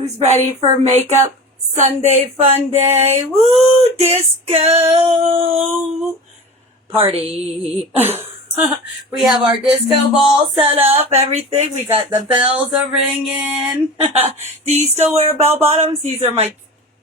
Who's ready for makeup Sunday fun day? Woo! Disco party. We have our disco ball set up, everything. We got the bells are ringing. Do you still wear bell bottoms? These are my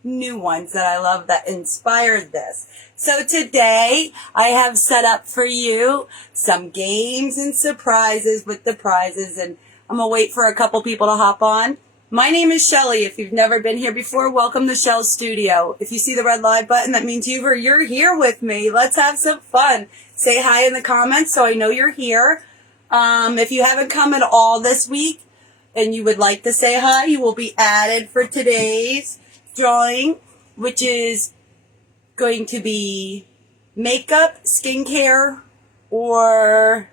new ones that I love that inspired this. So today I have set up for you some games and surprises with the prizes, and I'm going to wait for a couple people to hop on. My name is Shelly. If you've never been here before, welcome to Shell's Studio. If you see the red live button, that means you're here with me. Let's have some fun. Say hi in the comments so I know you're here. If you haven't come at all this week and you would like to say hi, you will be added for today's drawing, which is going to be makeup, skincare, or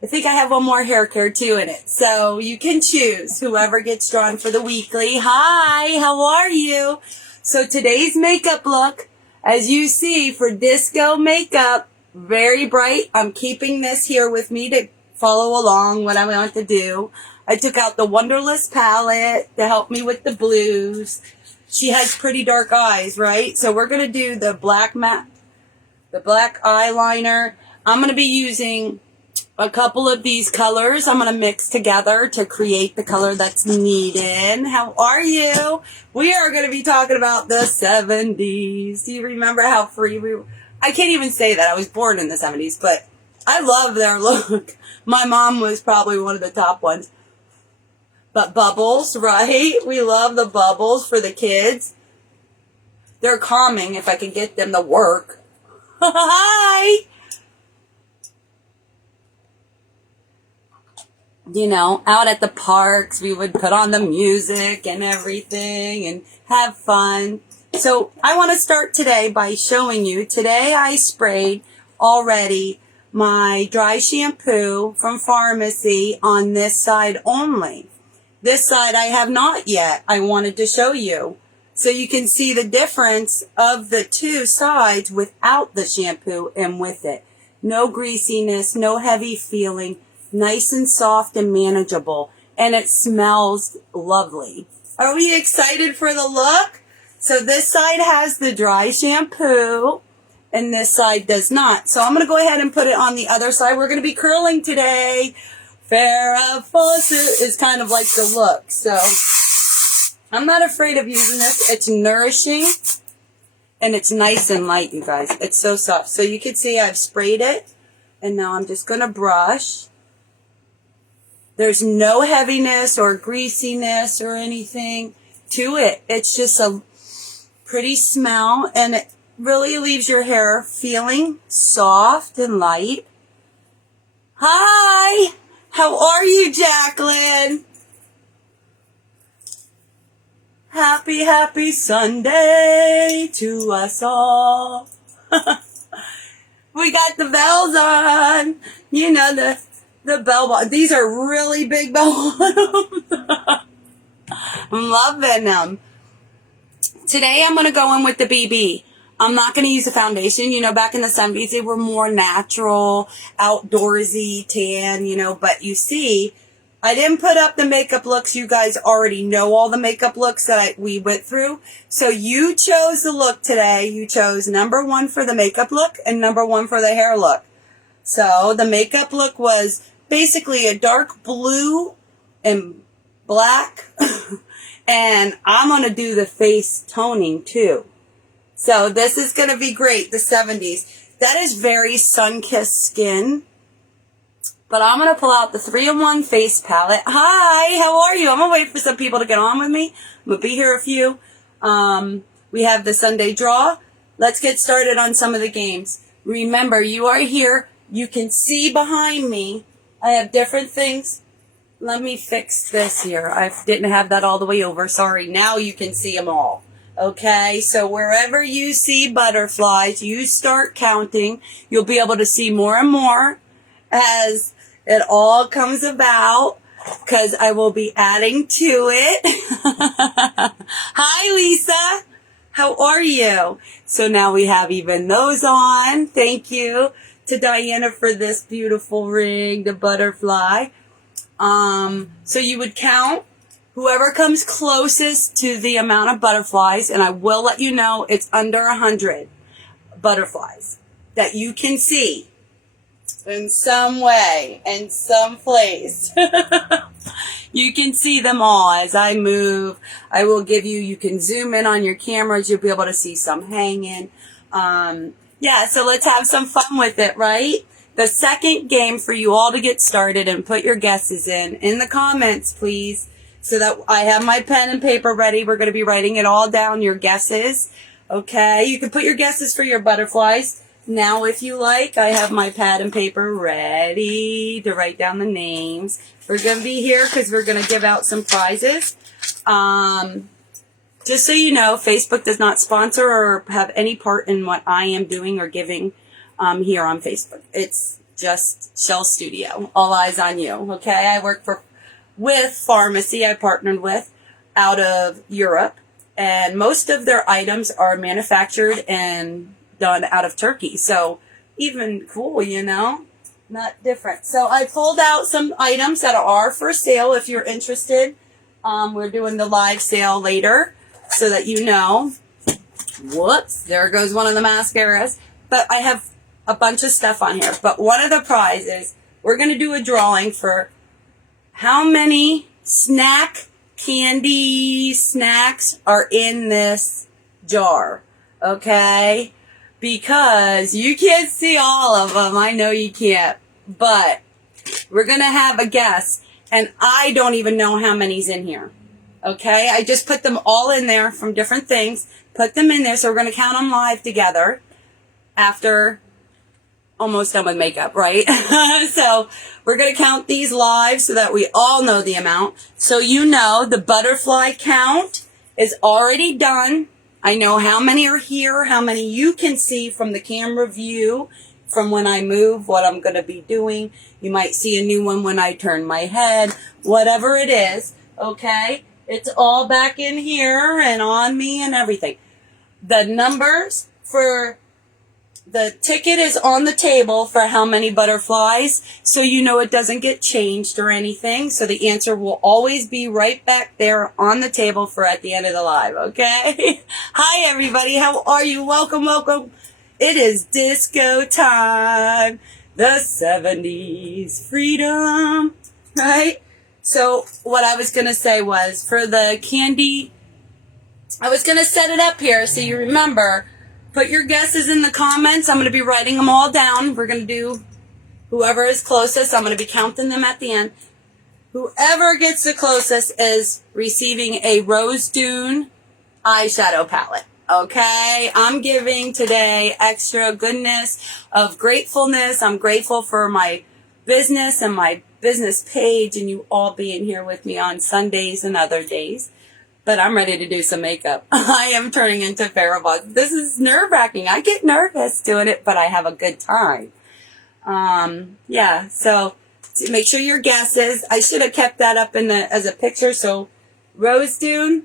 I think I have one more hair care too in it. So you can choose whoever gets drawn for the weekly. Hi, how are you? So today's makeup look, as you see, for disco makeup, very bright. I'm keeping this here with me to follow along what I want to do. I took out the Wonderlist palette to help me with the blues. She has pretty dark eyes, right? So we're going to do the black matte, the black eyeliner. I'm going to be using a couple of these colors. I'm going to mix together to create the color that's needed. How are you? We are going to be talking about the 70s. Do you remember how free we were? I can't even say that. I was born in the 70s, but I love their look. My mom was probably one of the top ones. But bubbles, right? We love the bubbles for the kids. They're calming if I can get them to work. Hi! You know, out at the parks, we would put on the music and everything and have fun. So I want to start today by showing you. Today I sprayed already my dry shampoo from Pharmacy on this side only. This side I have not yet. I wanted to show you so you can see the difference of the two sides without the shampoo and with it. No greasiness, no heavy feeling, nice and soft and manageable, and it smells lovely. Are we excited for the look? So this side has the dry shampoo and this side does not. So I'm going to go ahead and put it on the other side. We're going to be curling today. Farrah is kind of like the look. So I'm not afraid of using this. It's nourishing and it's nice and light, you guys. It's so soft. So you can see I've sprayed it and now I'm just going to brush. There's no heaviness or greasiness or anything to it. It's just a pretty smell and it really leaves your hair feeling soft and light. Hi! How are you, Jacqueline? Happy Sunday to us all. We got the bells on. You know, the bell bottoms. These are really big bell bottoms. I'm loving them. Today I'm going to go in with the BB. I'm not going to use a foundation. You know, back in the 70s, they were more natural, outdoorsy, tan, you know. But you see, I didn't put up the makeup looks. You guys already know all the makeup looks that we went through. So you chose the look today. You chose number 1 for the makeup look and number 1 for the hair look. So the makeup look was basically a dark blue and black. And I'm going to do the face toning too. So this is going to be great, the 70s. That is very sun-kissed skin. But I'm going to pull out the 3-in-1 face palette. Hi, how are you? I'm going to wait for some people to get on with me. I'm going to be here a few. We have the Sunday draw. Let's get started on some of the games. Remember, you are here. You can see behind me. I have different things. Let me fix this here. I didn't have that all the way over. Sorry. Now you can see them all. Okay, so wherever you see butterflies, you start counting. You'll be able to see more and more as it all comes about, because I will be adding to it. Hi, Lisa. How are you? So now we have even those on. Thank you to Diana for this beautiful ring, the butterfly. So you would count Whoever comes closest to the amount of butterflies, and I will let you know it's under 100 butterflies that you can see in some way, in some place. You can see them all as I move. I will give you, you can zoom in on your cameras. You'll be able to see some hanging. Yeah, so let's have some fun with it, right? The second game for you all to get started and put your guesses in the comments, please, so that I have my pen and paper ready. We're going to be writing it all down, your guesses. Okay, you can put your guesses for your butterflies now if you like. I have my pad and paper ready to write down the names. We're going to be here because we're going to give out some prizes. Just so you know, Facebook does not sponsor or have any part in what I am doing or giving here on Facebook. It's just Shell Studio. All eyes on you, okay? I work with Pharmacy I partnered with out of Europe, and most of their items are manufactured and done out of Turkey. So even cool, you know? Not different. So I pulled out some items that are for sale if you're interested. We're doing the live sale later so that you know. Whoops, there goes one of the mascaras. But I have a bunch of stuff on here. But one of the prizes, we're going to do a drawing for how many candy snacks are in this jar. Okay? Because you can't see all of them. I know you can't. But we're going to have a guess. And I don't even know how many's in here. Okay? I just put them all in there from different things. Put them in there. So we're going to count them live together after almost done with makeup, right? So we're going to count these live so that we all know the amount. So you know the butterfly count is already done. I know how many are here, how many you can see from the camera view, from when I move, what I'm going to be doing. You might see a new one when I turn my head, whatever it is, okay? It's all back in here and on me and everything. The numbers for the ticket is on the table for how many butterflies, so you know it doesn't get changed or anything. So the answer will always be right back there on the table for at the end of the live, okay? Hi, everybody. How are you? Welcome, welcome. It is disco time. The 70s freedom, right? So what I was going to say was for the candy, I was going to set it up here so you remember. Put your guesses in the comments. I'm going to be writing them all down. We're going to do whoever is closest. I'm going to be counting them at the end. Whoever gets the closest is receiving a Rose Dune eyeshadow palette. Okay? I'm giving today extra goodness of gratefulness. I'm grateful for my business and my business page and you all being here with me on Sundays and other days. But I'm ready to do some makeup. I am turning into Farrah. This is nerve-wracking. I get nervous doing it, but I have a good time. Yeah, so make sure your guesses. I should have kept that up as a picture. So Rose Dune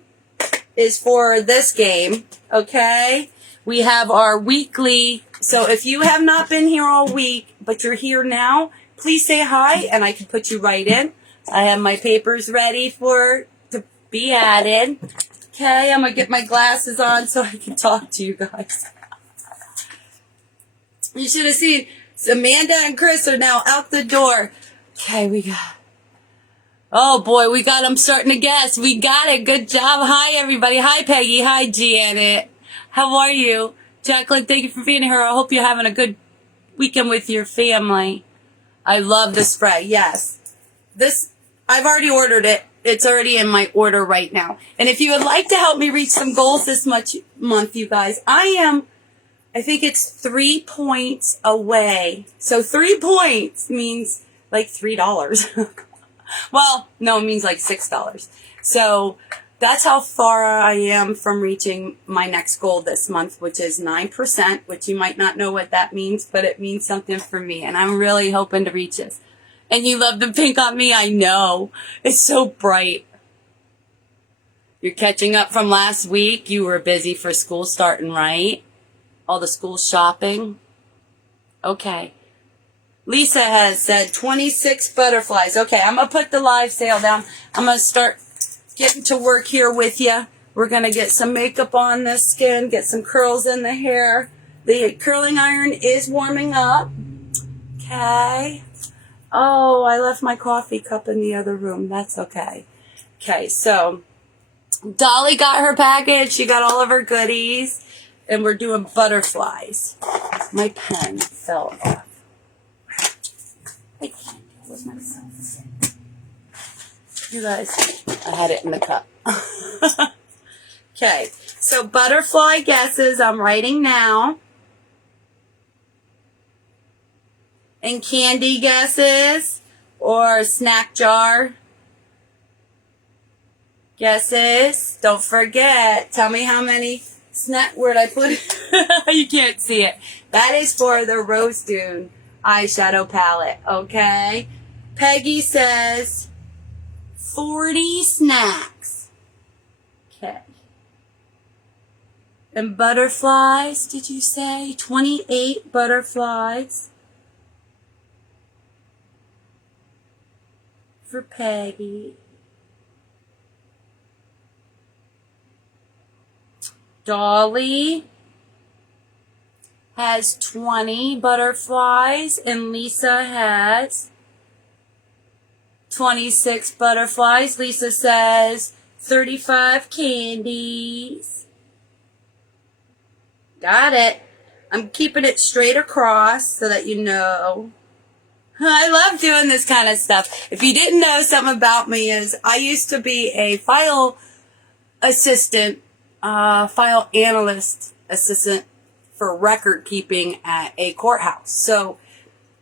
is for this game, okay? We have our weekly. So if you have not been here all week, but you're here now, please say hi, and I can put you right in. I have my papers ready to be added. Okay, I'm going to get my glasses on so I can talk to you guys. You should have seen Amanda and Chris are now out the door. Okay, we got... Oh, boy, we got them starting to guess. We got it. Good job. Hi, everybody. Hi, Peggy. Hi, Janet. How are you? Jacqueline, thank you for being here. I hope you're having a good weekend with your family. I love the spray. Yes. I've already ordered it. It's already in my order right now. And if you would like to help me reach some goals this month, you guys, I think it's 3 points away. So 3 points means like $3. Well, no, it means like $6. So that's how far I am from reaching my next goal this month, which is 9%, which you might not know what that means, but it means something for me. And I'm really hoping to reach this. And you love the pink on me, I know. It's so bright. You're catching up from last week. You were busy for school starting, right? All the school shopping. Okay. Lisa has said 26 butterflies. Okay, I'm going to put the live sale down. I'm going to start getting to work here with you. We're going to get some makeup on this skin, get some curls in the hair. The curling iron is warming up. Okay. Oh, I left my coffee cup in the other room. That's okay. Okay, so Dolly got her package. She got all of her goodies. And we're doing butterflies. My pen fell off. I can't deal with myself. You guys, I had it in the cup. Okay, so butterfly guesses I'm writing now. And candy guesses or snack jar guesses. Don't forget, tell me how many snack, where'd I put it? You can't see it. That is for the Rose Dune eyeshadow palette, okay? Peggy says 40 snacks. Okay. And butterflies, did you say? 28 butterflies for Peggy. Dolly has 20 butterflies, and Lisa has 26 butterflies. Lisa says 35 candies. Got it. I'm keeping it straight across so that you know. I love doing this kind of stuff. If you didn't know, something about me is I used to be a file assistant, file analyst assistant for record keeping at a courthouse. So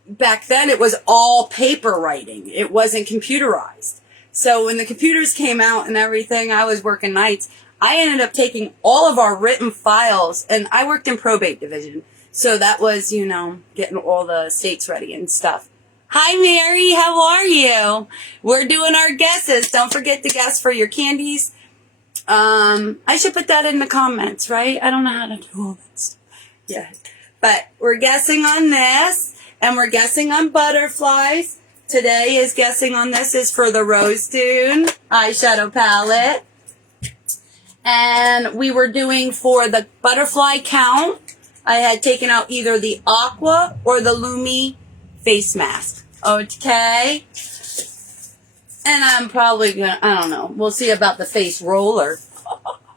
back then it was all paper writing. It wasn't computerized. So when the computers came out and everything, I was working nights. I ended up taking all of our written files, and I worked in probate division. So that was, you know, getting all the states ready and stuff. Hi, Mary. How are you? We're doing our guesses. Don't forget to guess for your candies. I should put that in the comments, right? I don't know how to do all that stuff. Yeah. But we're guessing on this, and we're guessing on butterflies. Today is guessing on this is for the Rose Dune eyeshadow palette. And we were doing for the butterfly count, I had taken out either the Aqua or the Lumi face mask. Okay? And I'm probably going to, I don't know, we'll see about the face roller.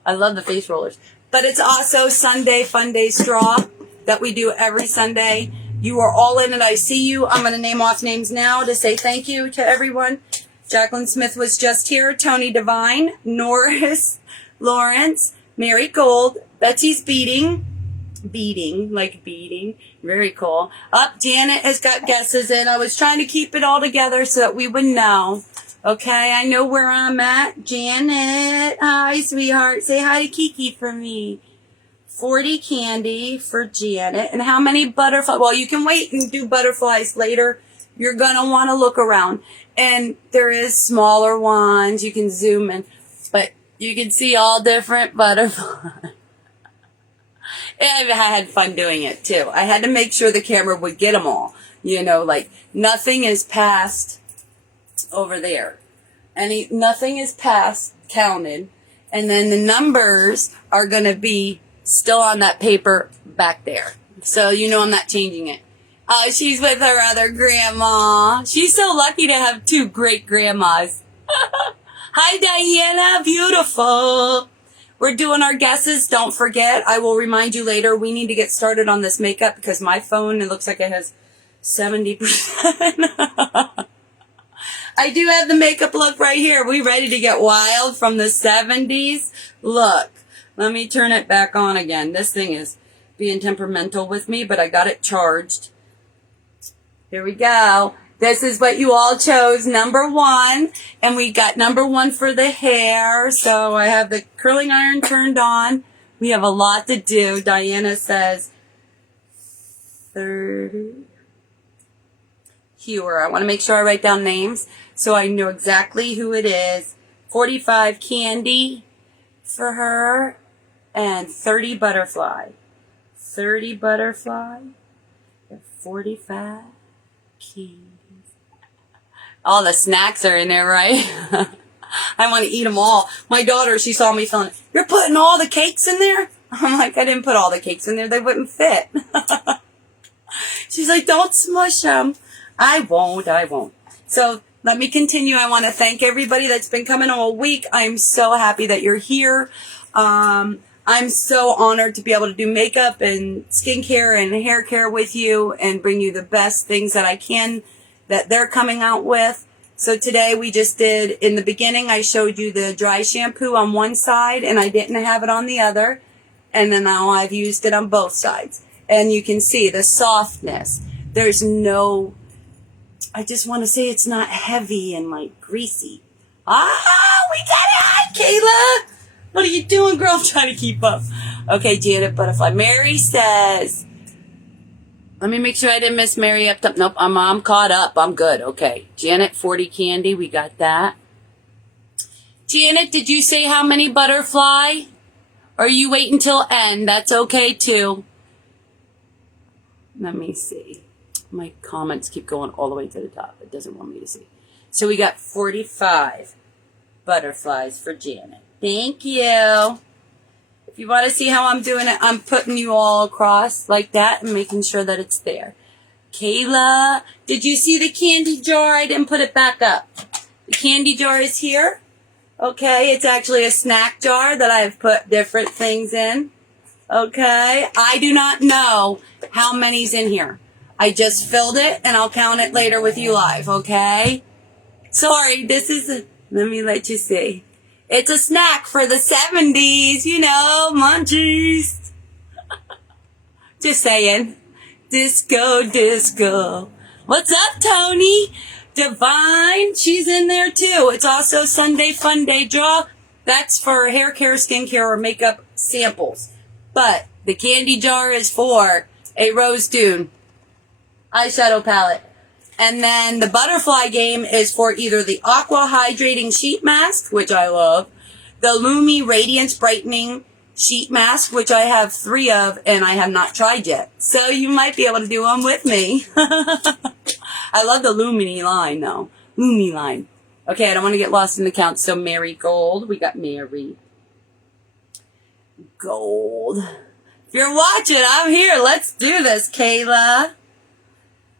I love the face rollers. But it's also Sunday Fun Day Straw that we do every Sunday. You are all in it. I see you. I'm going to name off names now to say thank you to everyone. Jacqueline Smith was just here. Tony Devine, Norris Lawrence, Mary Gold, Betsy's beating, very cool. Janet has got guesses in. I was trying to keep it all together so that we would know. Okay, I know where I'm at. Janet, hi, sweetheart. Say hi to Kiki for me. 40 candy for Janet. And how many butterflies? Well, you can wait and do butterflies later. You're going to want to look around. And there is smaller ones. You can zoom in. But you can see all different butterflies. And I had fun doing it, too. I had to make sure the camera would get them all. You know, like, nothing is past over there. Nothing is past counted. And then the numbers are going to be still on that paper back there. So, you know I'm not changing it. Oh, she's with her other grandma. She's so lucky to have two great grandmas. Hi, Diana. Beautiful. We're doing our guesses. Don't forget, I will remind you later, we need to get started on this makeup because my phone, it looks like it has 70%. I do have the makeup look right here. We ready to get wild from the 70s? Look, let me turn it back on again. This thing is being temperamental with me, but I got it charged. Here we go. This is what you all chose, number 1. And we got number 1 for the hair. So I have the curling iron turned on. We have a lot to do. Diana says 30. Hewer. I want to make sure I write down names so I know exactly who it is. 45 candy for her and 30 butterfly. 30 butterfly and 45 candy. All the snacks are in there, right? I want to eat them all. My daughter, she saw me filling, you're putting all the cakes in there? I'm like, I didn't put all the cakes in there. They wouldn't fit. She's like, don't smush them. I won't. So let me continue. I want to thank everybody that's been coming all week. I'm so happy that you're here. I'm so honored to be able to do makeup and skincare and hair care with you and bring you the best things that I can that they're coming out with. So today we just did, in the beginning, I showed you the dry shampoo on one side and I didn't have it on the other. And then now I've used it on both sides. And you can see the softness. There's no, I just want to say it's not heavy and like greasy. Ah, we got it. Hi, Kayla. What are you doing, girl? I'm trying to keep up. Okay, Janet Butterfly. Mary says, let me make sure I didn't miss Mary up top. Nope, I'm caught up. I'm good. Okay. Janet, 40 candy. We got that. Janet, did you say how many butterfly? Or you wait until end? That's okay, too. Let me see. My comments keep going all the way to the top. It doesn't want me to see. So we got 45 butterflies for Janet. Thank you. If you want to see how I'm doing it, I'm putting you all across like that and making sure that it's there. Kayla, did you see the candy jar? I didn't put it back up. The candy jar is here. Okay, it's actually a snack jar that I've put different things in. Okay, I do not know how many's in here. I just filled it and I'll count it later with you live, okay? Sorry, let me let you see. It's a snack for the 70s, you know, munchies. Just saying. Disco. What's up, Tony? Divine, she's in there too. It's also Sunday Fun Day Draw. That's for hair care, skincare, or makeup samples. But the candy jar is for a Rose Dune eyeshadow palette. And then the butterfly game is for either the Aqua Hydrating Sheet Mask, which I love, the Lumi Radiance Brightening Sheet Mask, which I have 3 of and I have not tried yet. So you might be able to do one with me. I love the Lumini line, though. Lumi line. Okay, I don't want to get lost in the count. So Mary Gold. We got Mary Gold. If you're watching, I'm here. Let's do this, Kayla.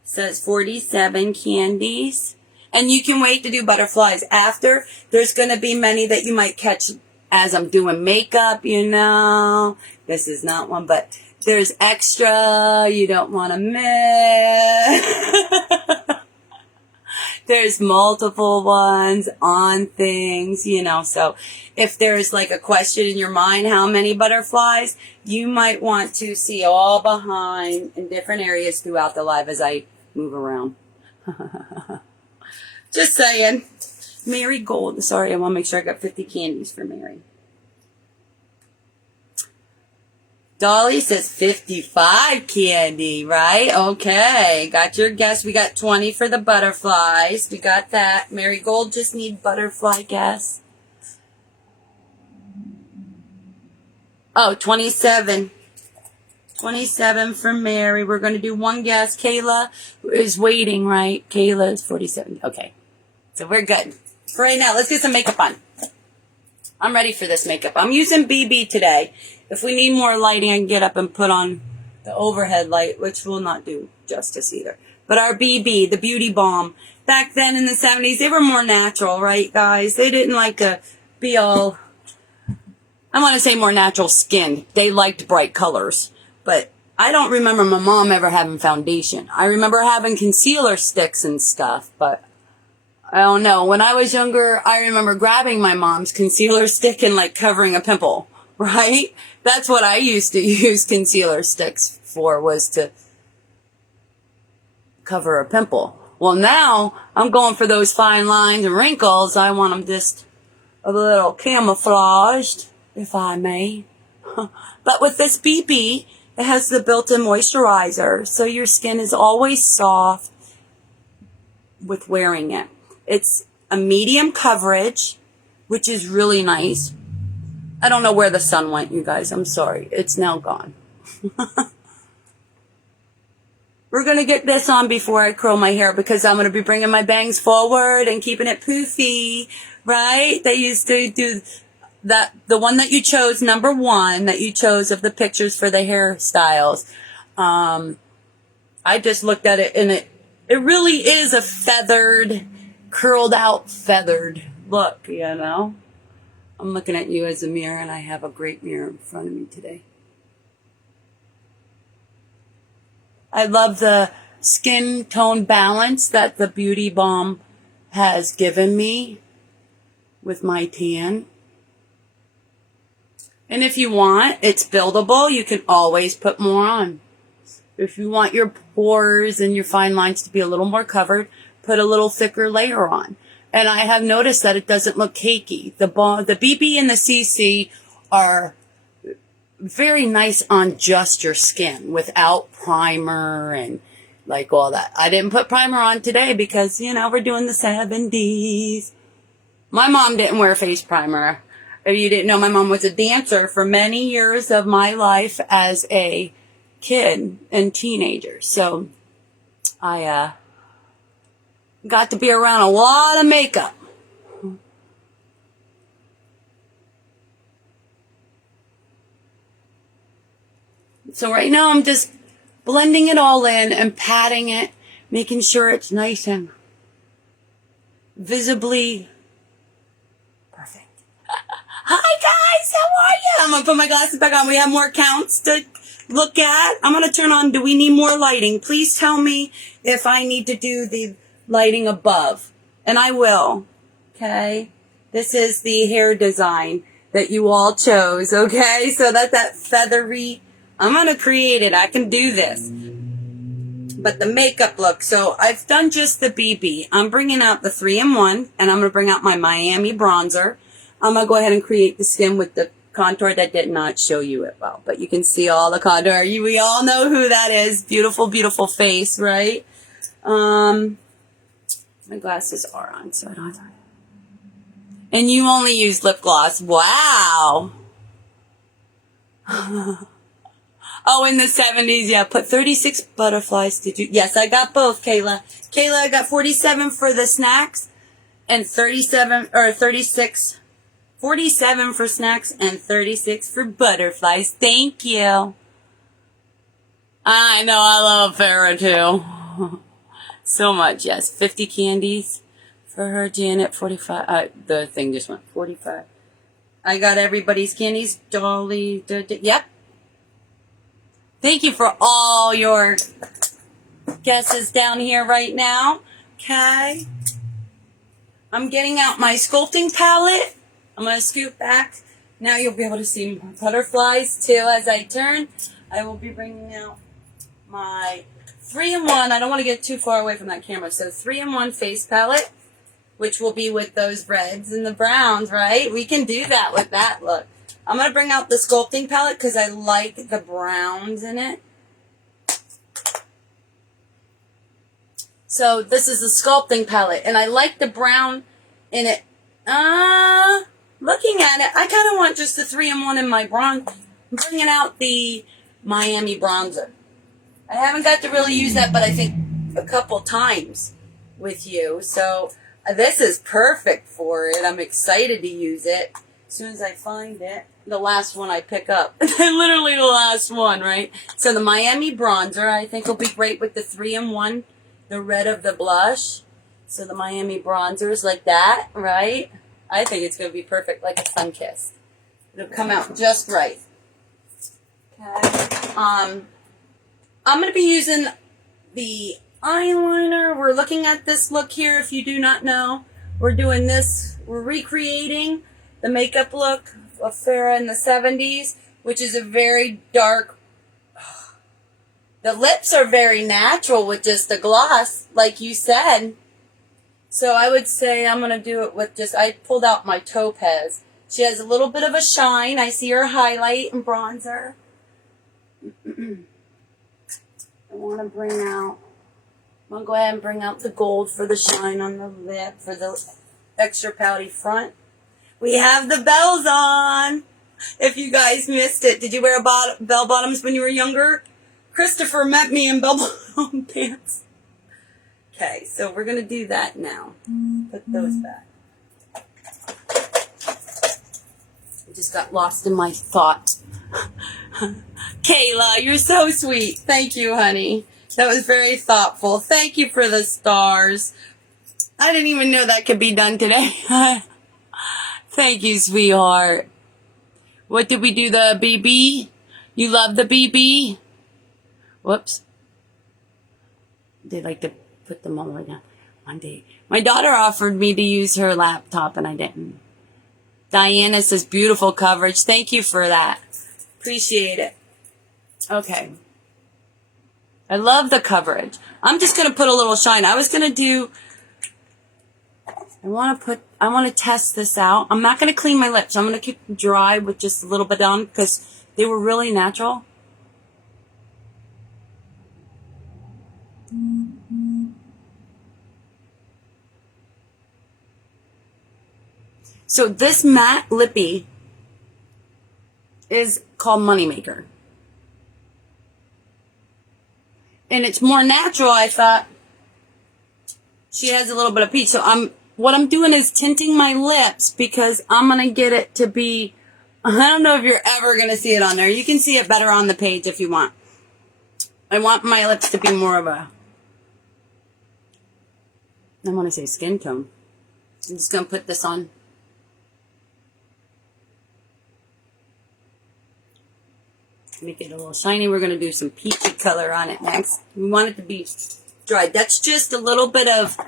Says 47 candies. And you can wait to do butterflies after. There's going to be many that you might catch as I'm doing makeup, you know. This is not one, but there's extra you don't want to miss. There's multiple ones on things, you know. So if there's like a question in your mind, how many butterflies, you might want to see all behind in different areas throughout the live as I move around. Just saying. Mary Gold. Sorry, I want to make sure I got 50 candies for Mary. Dolly says 55 candy, right? Okay, got your guess. We got 20 for the butterflies. We got that. Mary Gold just need butterfly guess. Oh, 27. 27 for Mary. We're going to do one guess. Kayla is waiting, right? Kayla is 47. Okay. So we're good. For right now, let's get some makeup on. I'm ready for this makeup. I'm using BB today. If we need more lighting, I can get up and put on the overhead light, which will not do justice either. But our BB, the Beauty Balm, back then in the 70s, they were more natural, right, guys? They didn't like to be all, I want to say more natural skin. They liked bright colors. But I don't remember my mom ever having foundation. I remember having concealer sticks and stuff, but I don't know. When I was younger, I remember grabbing my mom's concealer stick and like covering a pimple, right? That's what I used to use concealer sticks for, was to cover a pimple. Well, now I'm going for those fine lines and wrinkles. I want them just a little camouflaged, if I may. But with this BB, it has the built-in moisturizer, so your skin is always soft with wearing it. It's a medium coverage, which is really nice. I don't know where the sun went, you guys. I'm sorry. It's now gone. We're going to get this on before I curl my hair because I'm going to be bringing my bangs forward and keeping it poofy. right? They used to do that, the one that you chose, number one, that you chose of the pictures for the hairstyles. I just looked at it and it really is a feathered, curled out, feathered look, you know? I'm looking at you as a mirror, and I have a great mirror in front of me today. I love the skin tone balance that the Beauty Balm has given me with my tan. And if you want, it's buildable. You can always put more on. If you want your pores and your fine lines to be a little more covered, put a little thicker layer on. And I have noticed that it doesn't look cakey. The BB and the CC are very nice on just your skin without primer and like all that. I didn't put primer on today because, you know, we're doing the 70s. My mom didn't wear face primer. If you didn't know, my mom was a dancer for many years of my life as a kid and teenager. So I got to be around a lot of makeup. So right now I'm just blending it all in and patting it, making sure it's nice and visibly perfect. Hi guys, how are you? I'm going to put my glasses back on. We have more counts to look at. I'm going to turn on, do we need more lighting? Please tell me if I need to do the lighting above. And I will. Okay? This is the hair design that you all chose. Okay? So that's that feathery. I'm going to create it. I can do this. But the makeup look. So I've done just the BB. I'm bringing out the 3-in-1. And I'm going to bring out my Miami bronzer. I'm going to go ahead and create the skin with the contour that did not show you it well. But you can see all the contour. We all know who that is. Beautiful, beautiful face, right? My glasses are on, so I don't have to. And you only use lip gloss. Wow. Oh, in the 70s, yeah. Put 36 butterflies. Did you? Yes, I got both, Kayla. Kayla, I got 47 for the snacks and 36. 47 for snacks and 36 for butterflies. Thank you. I know, I love Farrah too. So much, yes. 50 candies for her, Janet. 45. The thing just went 45. I got everybody's candies. Dolly. Yep. Thank you for all your guesses down here right now. Okay. I'm getting out my sculpting palette. I'm going to scoot back. Now you'll be able to see my butterflies too as I turn. I will be bringing out my 3-in-1. I don't want to get too far away from that camera. So 3-in-1 face palette, which will be with those reds and the browns, right? We can do that with that look. I'm going to bring out the sculpting palette because I like the browns in it. So this is the sculpting palette, and I like the brown in it. Looking at it, I kind of want just the 3-in-1 in my bronze. I'm bringing out the Miami bronzer. I haven't got to really use that, but I think a couple times with you. So this is perfect for it. I'm excited to use it as soon as I find it. The last one I pick up. Literally the last one, right? So the Miami bronzer, I think will be great with the 3-in-1, the red of the blush. So the Miami bronzer is like that, right? I think it's going to be perfect, like a sun kiss. It'll come out just right. Okay. I'm going to be using the eyeliner. We're looking at this look here. If you do not know, we're doing this. We're recreating the makeup look of Farrah in the 70s, which is a very dark. The lips are very natural with just the gloss, like you said. So I would say I'm going to do it with just, I pulled out my Topaz. She has a little bit of a shine. I see her highlight and bronzer. I want to bring out, I'm going to go ahead and bring out the gold for the shine on the lip, for the extra pouty front. We have the bells on. If you guys missed it, did you wear bell bottoms when you were younger? Christopher met me in bell bottom pants. Okay, so we're going to do that now. Put those back. just got lost in my thought. Kayla, you're so sweet. Thank you, honey. That was very thoughtful. Thank you for the stars. I didn't even know that could be done today. Thank you, sweetheart. What did we do? The BB? You love the BB? Whoops. They like to put them all the way down. One day. My daughter offered me to use her laptop and I didn't. Diana says beautiful coverage. Thank you for that. Appreciate it. Okay. I love the coverage. I'm just going to put a little shine. I was going to do... I want to test this out. I'm not going to clean my lips. I'm going to keep them dry with just a little bit on because they were really natural. So this matte lippy is called Moneymaker. And it's more natural, I thought. She has a little bit of peach. So what I'm doing is tinting my lips because I'm going to get it to be, I don't know if you're ever going to see it on there. You can see it better on the page if you want. I want my lips to be more of a, I want to say skin tone. I'm just going to put this on. Make it a little shiny. We're going to do some peachy color on it next. We want it to be dried. That's just a little bit of,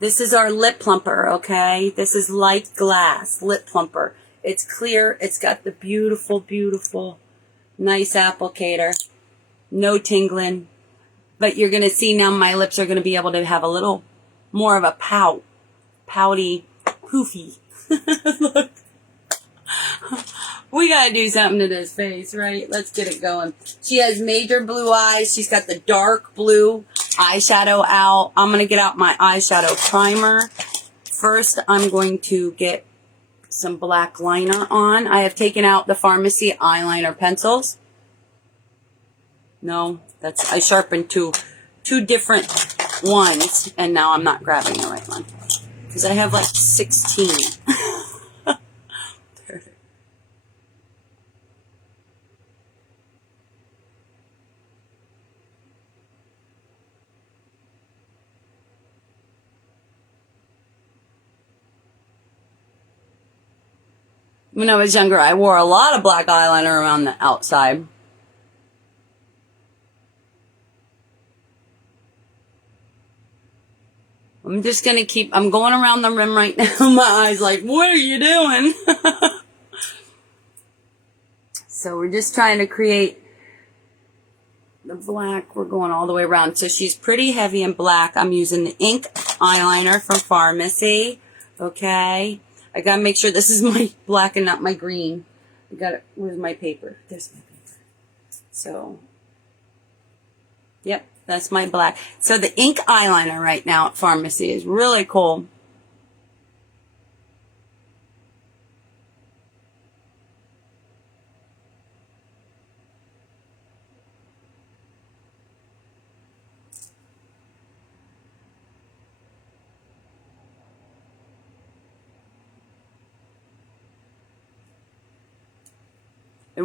this is our lip plumper, okay? This is light glass lip plumper. It's clear. It's got the beautiful, beautiful, nice applicator. No tingling. But you're going to see now my lips are going to be able to have a little more of a pout. Pouty, poofy. Look. We gotta do something to this face, right? Let's get it going. She has major blue eyes. She's got the dark blue eyeshadow out. I'm gonna get out my eyeshadow primer. First, I'm going to get some black liner on. I have taken out the Pharmacy eyeliner pencils. No, I sharpened two different ones, and now I'm not grabbing the right one. Because I have like 16. When I was younger, I wore a lot of black eyeliner around the outside. I'm just going to I'm going around the rim right now. My eyes like, what are you doing? So we're just trying to create the black. We're going all the way around. So she's pretty heavy in black. I'm using the ink eyeliner from Pharmacy. Okay. I got to make sure this is my black and not my green. I got it. Where's my paper? There's my paper. So, yep, that's my black. So the ink eyeliner right now at Pharmacy is really cool.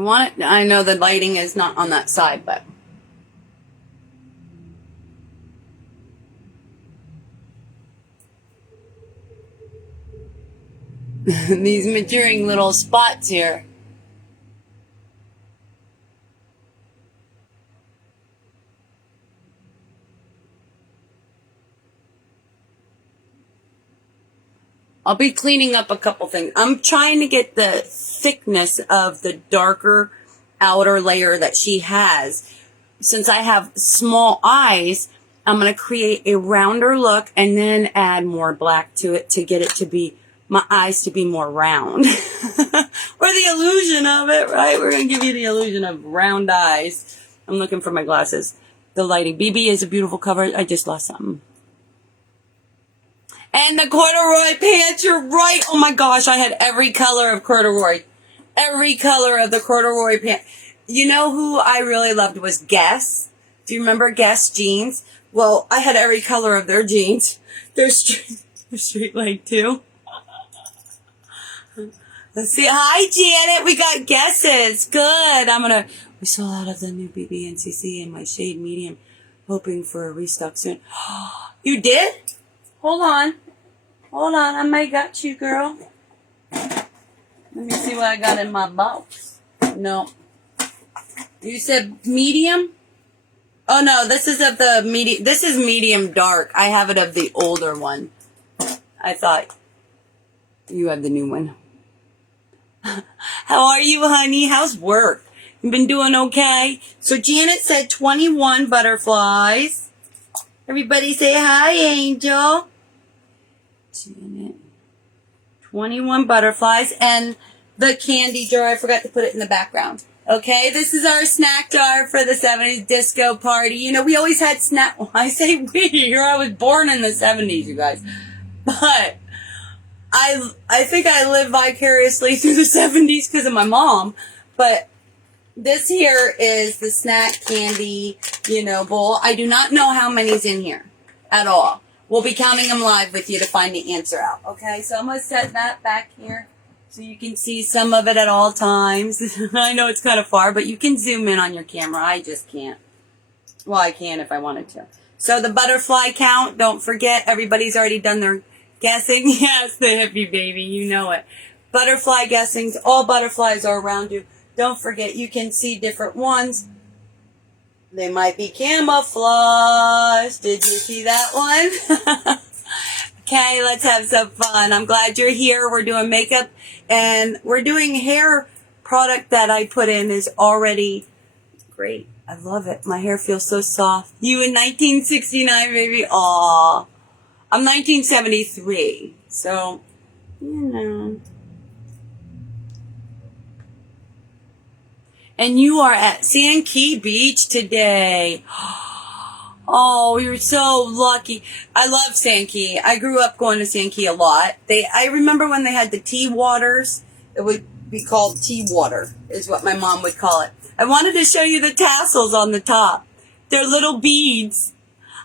I know the lighting is not on that side, but these maturing little spots here. I'll be cleaning up a couple things. I'm trying to get the thickness of the darker outer layer that she has. Since I have small eyes, I'm going to create a rounder look and then add more black to it to get it to be, my eyes to be more round. Or the illusion of it, right? We're going to give you the illusion of round eyes. I'm looking for my glasses. The lighting. BB is a beautiful cover. I just lost something. And the corduroy pants, you're right. Oh my gosh, I had every color of corduroy. Every color of the corduroy pants. You know who I really loved was Guess. Do you remember Guess jeans? Well, I had every color of their jeans. They're straight leg too. Let's see. Hi, Janet. We got guesses. Good. We sold out of the new BBNCC in my shade medium, hoping for a restock soon. You did? Hold on. I might got you, girl. Let me see what I got in my box. No. You said medium? Oh, no. This is of the medium. This is medium dark. I have it of the older one. I thought you had the new one. How are you, honey? How's work? You been doing okay? So Janet said 21 butterflies. Everybody say hi, Angel. Janet. 21 butterflies. And the candy jar, I forgot to put it in the background. Okay, this is our snack jar for the 70s disco party. You know, we always had snack. Well, I say we, I was born in the 70s, you guys. But I think I lived vicariously through the 70s because of my mom. But this here is the snack candy, bowl. I do not know how many's in here at all. We'll be counting them live with you to find the answer out. Okay, so I'm going to set that back here so you can see some of it at all times. I know it's kind of far, but you can zoom in on your camera. I just can't. Well, I can if I wanted to. So the butterfly count, don't forget, everybody's already done their guessing. Yes, the hippie baby, you know it. Butterfly guessings, all butterflies are around you. Don't forget, you can see different ones. They might be camouflage. Did you see that one? Okay, let's have some fun. I'm glad you're here. We're doing makeup and we're doing hair product that I put in is already great. I love it. My hair feels so soft. You in 1969, baby? Aw. I'm 1973. So, And you are at Sand Key Beach today. Oh, you're so lucky. I love Sand Key. I grew up going to Sand Key a lot. I remember when they had the tea waters. It would be called tea water, is what my mom would call it. I wanted to show you the tassels on the top. They're little beads.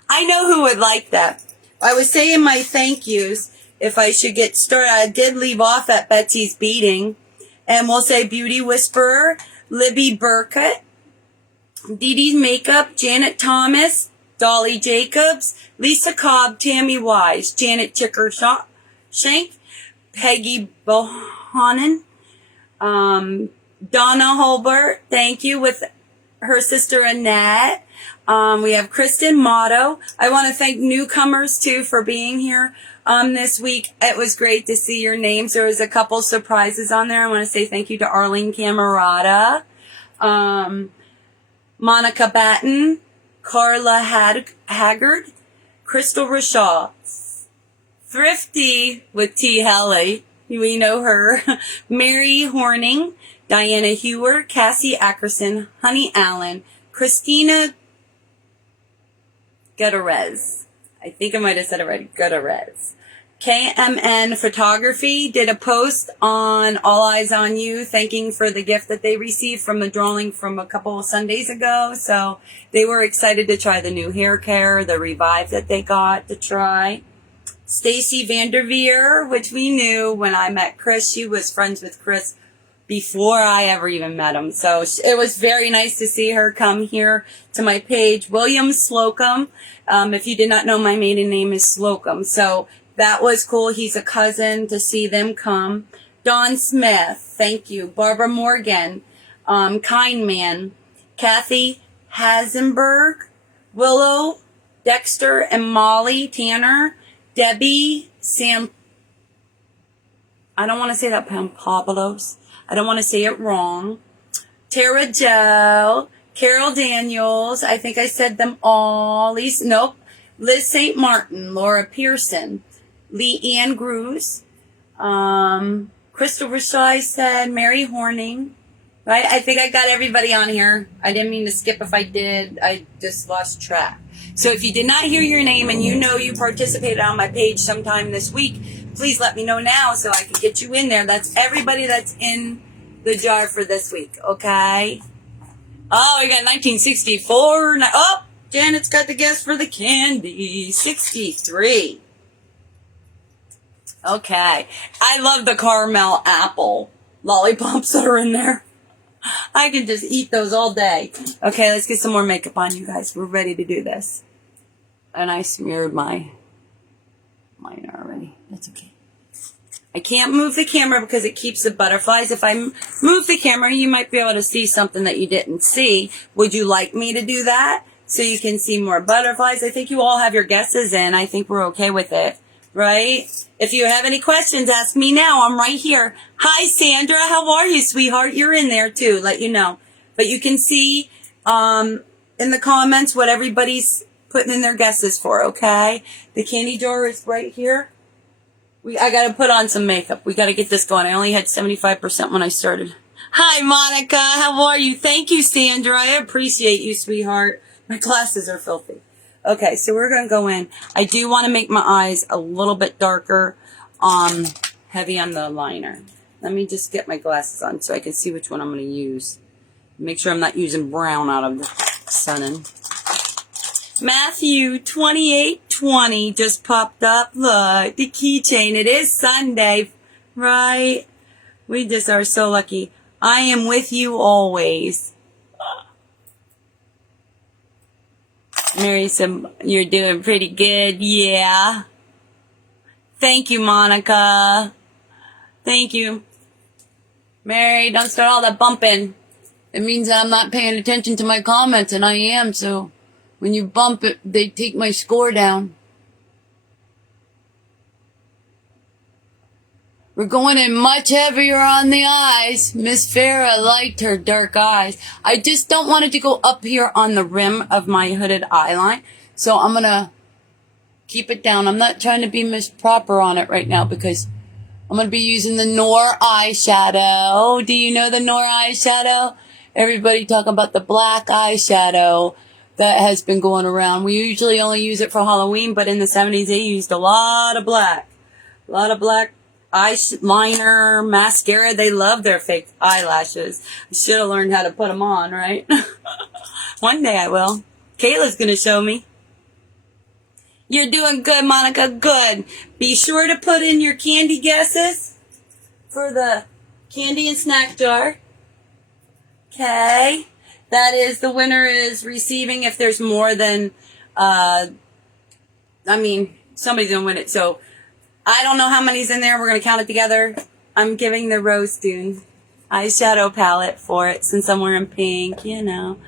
I know who would like that. I was saying my thank yous if I should get started. I did leave off at Betsy's Beading. And we'll say Beauty Whisperer, Libby Burkett, Dee Dee's Makeup, Janet Thomas, Dolly Jacobs, Lisa Cobb, Tammy Wise, Janet Shank, Peggy Bohannon, Donna Holbert, thank you, with her sister Annette. We have Kristen Motto. I want to thank newcomers, too, for being here this week. It was great to see your names. There was a couple surprises on there. I want to say thank you to Arlene Camerata, Monica Batten, Carla Haggard, Crystal Rashaw, Thrifty with T. Helly. We know her. Mary Horning, Diana Hewer, Cassie Ackerson, Honey Allen, Christina Gutierrez. I think I might have said it right. Gutierrez. KMN Photography did a post on All Eyes on You, thanking for the gift that they received from the drawing from a couple of Sundays ago. So they were excited to try the new hair care, the Revive that they got to try. Stacy Vanderveer, which we knew when I met Chris. She was friends with Chris before I ever even met him. So it was very nice to see her come here to my page. William Slocum. If you did not know, my maiden name is Slocum. So that was cool. He's a cousin to see them come. Don Smith. Thank you. Barbara Morgan. Kind Man. Kathy Hasenberg. Willow Dexter and Molly Tanner. Debbie Sam. I don't want to say that, Pampopoulos. I don't want to say it wrong. Tara Joe, Carol Daniels. I think I said them all. Liz St. Martin, Laura Pearson, Lee Ann Gruz, Crystal Rashaw, I said, Mary Horning. Right? I think I got everybody on here. I didn't mean to skip if I did. I just lost track. So if you did not hear your name and you know you participated on my page sometime this week, please let me know now so I can get you in there. That's everybody that's in the jar for this week, okay? Oh, we got 1964. Oh, Janet's got the guess for the candy. 63. Okay. I love the caramel apple lollipops that are in there. I can just eat those all day. Okay, let's get some more makeup on, you guys. We're ready to do this. And I smeared my liner already. That's okay. I can't move the camera because it keeps the butterflies. If I move the camera, you might be able to see something that you didn't see. Would you like me to do that so you can see more butterflies? I think you all have your guesses in. I think we're okay with it, right? If you have any questions, ask me now. I'm right here. Hi, Sandra. How are you, sweetheart? You're in there, too. Let you know. But you can see in the comments what everybody's putting in their guesses for, okay? The candy jar is right here. I got to put on some makeup. We got to get this going. I only had 75% when I started. Hi, Monica. How are you? Thank you, Sandra. I appreciate you, sweetheart. My glasses are filthy. Okay, so we're going to go in. I do want to make my eyes a little bit darker, heavy on the liner. Let me just get my glasses on so I can see which one I'm going to use. Make sure I'm not using brown out of the sun. Matthew 2820 just popped up. Look, the keychain. It is Sunday, right? We just are so lucky. I am with you always. Mary said, you're doing pretty good. Yeah. Thank you, Monica. Thank you. Mary, don't start all that bumping. It means I'm not paying attention to my comments, and I am, so when you bump it, they take my score down. We're going in much heavier on the eyes. Miss Farrah liked her dark eyes. I just don't want it to go up here on the rim of my hooded eyeline, so I'm going to keep it down. I'm not trying to be Miss Proper on it right now because I'm going to be using the Noir eyeshadow. Do you know the Noir eyeshadow? Everybody talking about the black eyeshadow that has been going around. We usually only use it for Halloween, but in the 70s they used a lot of black. A lot of black eyeliner, mascara. They love their fake eyelashes. I should have learned how to put them on, right? One day I will. Kayla's going to show me. You're doing good, Monica. Good. Be sure to put in your candy guesses for the candy and snack jar. Okay. That is, the winner is receiving if there's more than, somebody's going to win it. So, I don't know how many's in there. We're going to count it together. I'm giving the Rose Dune eyeshadow palette for it since I'm wearing pink, you know.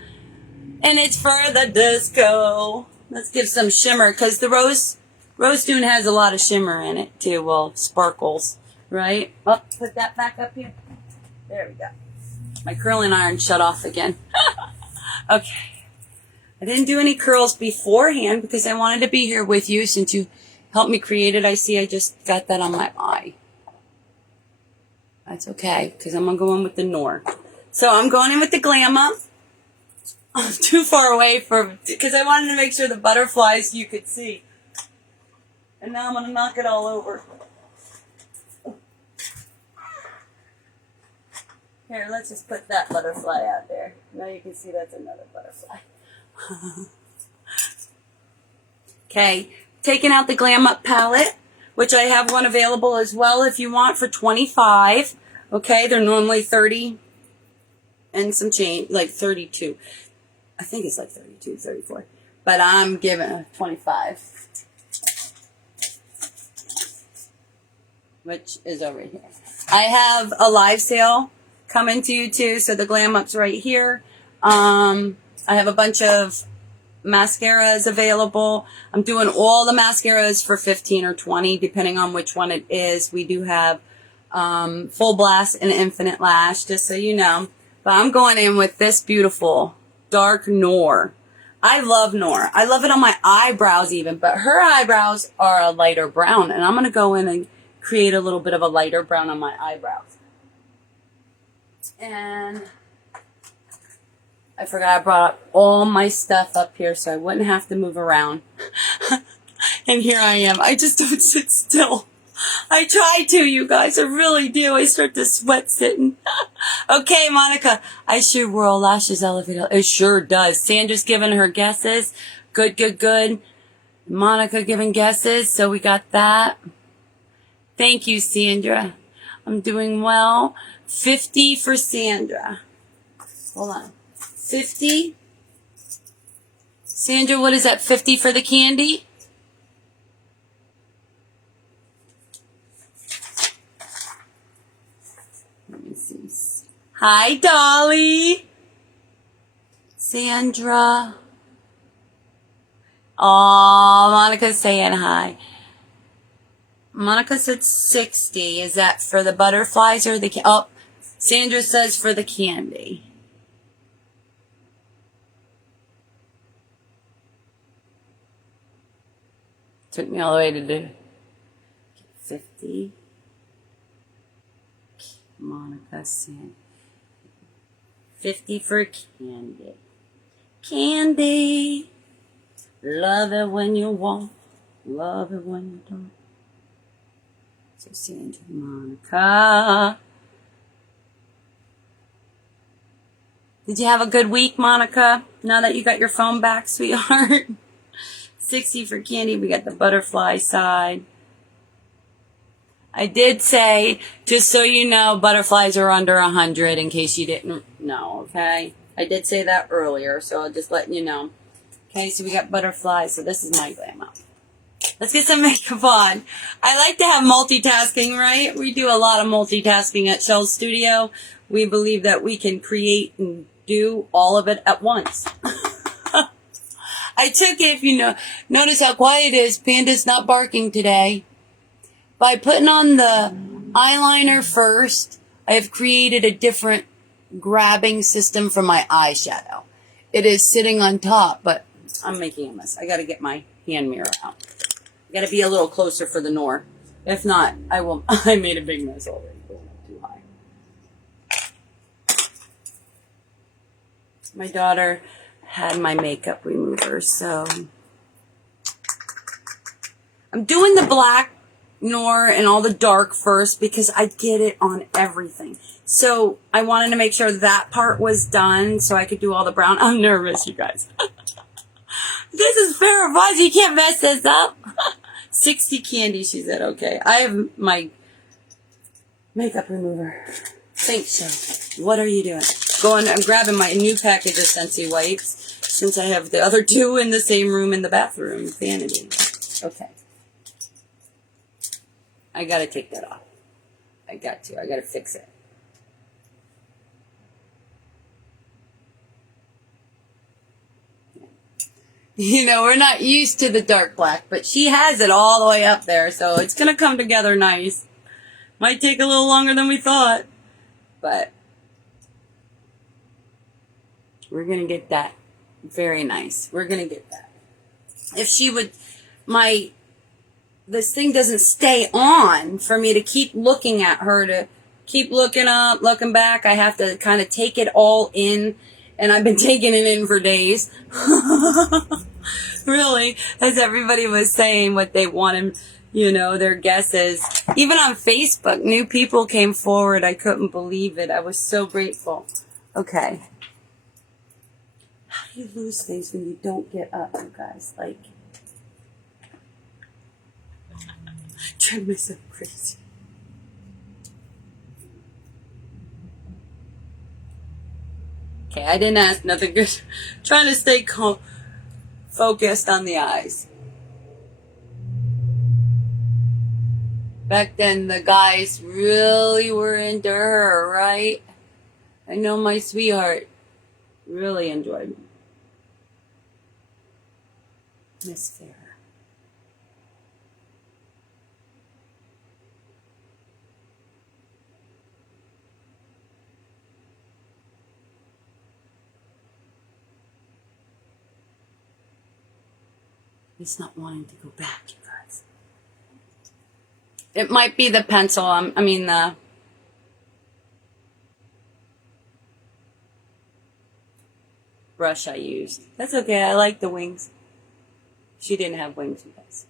And it's for the disco. Let's give some shimmer because the Rose Dune has a lot of shimmer in it too. Well, sparkles, right? Oh, put that back up here. There we go. My curling iron shut off again. Okay. I didn't do any curls beforehand because I wanted to be here with you since you helped me create it. I see I just got that on my eye. That's okay because I'm going to go in with the Noir. So I'm going in with the Glam Up. I'm too far away because I wanted to make sure the butterflies you could see. And now I'm going to knock it all over. Here, let's just put that butterfly out there. Now you can see that's another butterfly. Okay, taking out the Glam Up palette, which I have one available as well if you want for $25. Okay, they're normally $30 and some change, like $32. I think it's like $32, $34. But I'm giving a $25. Which is over here. I have a live sale coming to you too, so the Glam Up's right here. I have a bunch of mascaras available. I'm doing all the mascaras for $15 or $20, depending on which one it is. We do have Full Blast and Infinite Lash, just so you know. But I'm going in with this beautiful dark Noir. I love Noir. I love it on my eyebrows even, but her eyebrows are a lighter brown, and I'm going to go in and create a little bit of a lighter brown on my eyebrows. And I forgot I brought up all my stuff up here so I wouldn't have to move around. And here I am. I just don't sit still. I try to, you guys. I really do. I start to sweat sitting. Okay, Monica. I sure whirl lashes elevator. It sure does. Sandra's giving her guesses. Good, good, good. Monica giving guesses. So we got that. Thank you, Sandra. I'm doing well. 50 for Sandra. Hold on. 50. Sandra, what is that? 50 for the candy? Let me see. Hi, Dolly. Sandra. Oh, Monica's saying hi. Monica said 60. Is that for the butterflies or the oh, Sandra says for the candy. Took me all the way to do 50. Monica said 50 for candy. Candy. Love it when you want. Love it when you don't. So Sandra, Monica. Did you have a good week, Monica? Now that you got your phone back, sweetheart. 60 for candy. We got the butterfly side. I did say, just so you know, butterflies are under 100 in case you didn't know, okay? I did say that earlier, so I'll just let you know. Okay, so we got butterflies. So this is my glam up. Let's get some makeup on. I like to have multitasking, right? We do a lot of multitasking at Shell's Studio. We believe that we can create and do all of it at once. I took it, if you know, notice how quiet it is. Panda's not barking today. By putting on the eyeliner first, I have created a different grabbing system for my eyeshadow. It is sitting on top, but I'm making a mess. I got to get my hand mirror out. I got to be a little closer for the Nor. If not, I will. I made a big mess already. Going up too high. My daughter had my makeup remover, so I'm doing the black Nor and all the dark first because I get it on everything. So I wanted to make sure that part was done so I could do all the brown. I'm nervous, you guys. This is Farrah Buzz. You can't mess this up. 60 candy, she said. Okay. I have my makeup remover. Thanks, so. What are you doing? I'm grabbing my new package of Scentsy wipes since I have the other two in the same room in the bathroom. Vanity. Okay. I gotta take that off. I gotta fix it. You know, we're not used to the dark black, but she has it all the way up there, so it's gonna come together nice. Might take a little longer than we thought, but we're gonna get that very nice. We're gonna get that. If she would, this thing doesn't stay on for me to keep looking at her, to keep looking up, looking back. I have to kind of take it all in, and I've been taking it in for days. Really, as everybody was saying what they wanted, you know, their guesses. Even on Facebook, new people came forward. I couldn't believe it. I was so grateful. Okay. How do you lose things when you don't get up, you guys? Like, drive myself crazy. Okay, I didn't ask nothing good. Trying to stay focused on the eyes. Back then, the guys really were into her, right? I know my sweetheart really enjoyed me. Miss Farrah. He's not wanting to go back, you guys. It might be the pencil. The brush I used. That's okay. I like the wings. She didn't have wings, you guys.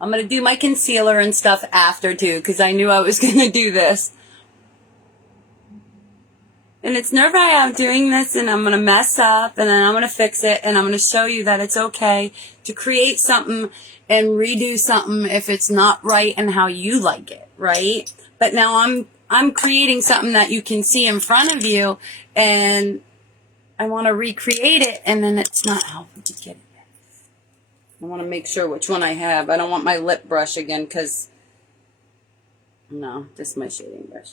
I'm going to do my concealer and stuff after, too, because I knew I was going to do this. And it's nerve-wracking. I'm doing this and I'm going to mess up and then I'm going to fix it and I'm going to show you that it's okay to create something and redo something if it's not right and how you like it, right? But now I'm creating something that you can see in front of you and I want to recreate it and then it's not how you get it. I want to make sure which one I have. I don't want my lip brush again because, no, this is my shading brush.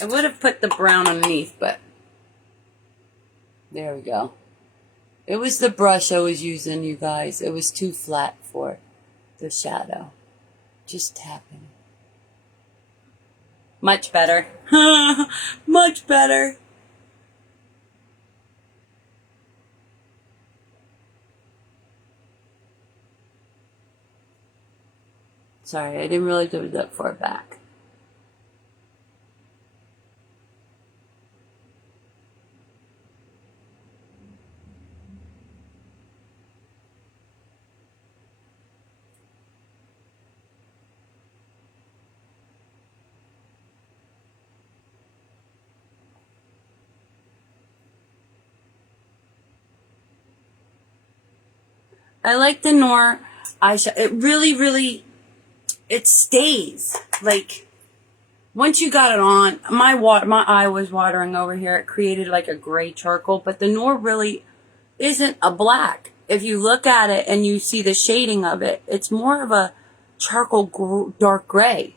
I would have put the brown underneath, but there we go. It was the brush I was using, you guys. It was too flat for the shadow. Just tapping. Much better. Much better. Sorry, I didn't really do it that far back. I like the Noir eyeshadow. It really, it stays. Like, once you got it on, my eye was watering over here. It created like a gray charcoal, but the Noir really isn't a black. If you look at it and you see the shading of it, it's more of a charcoal dark gray.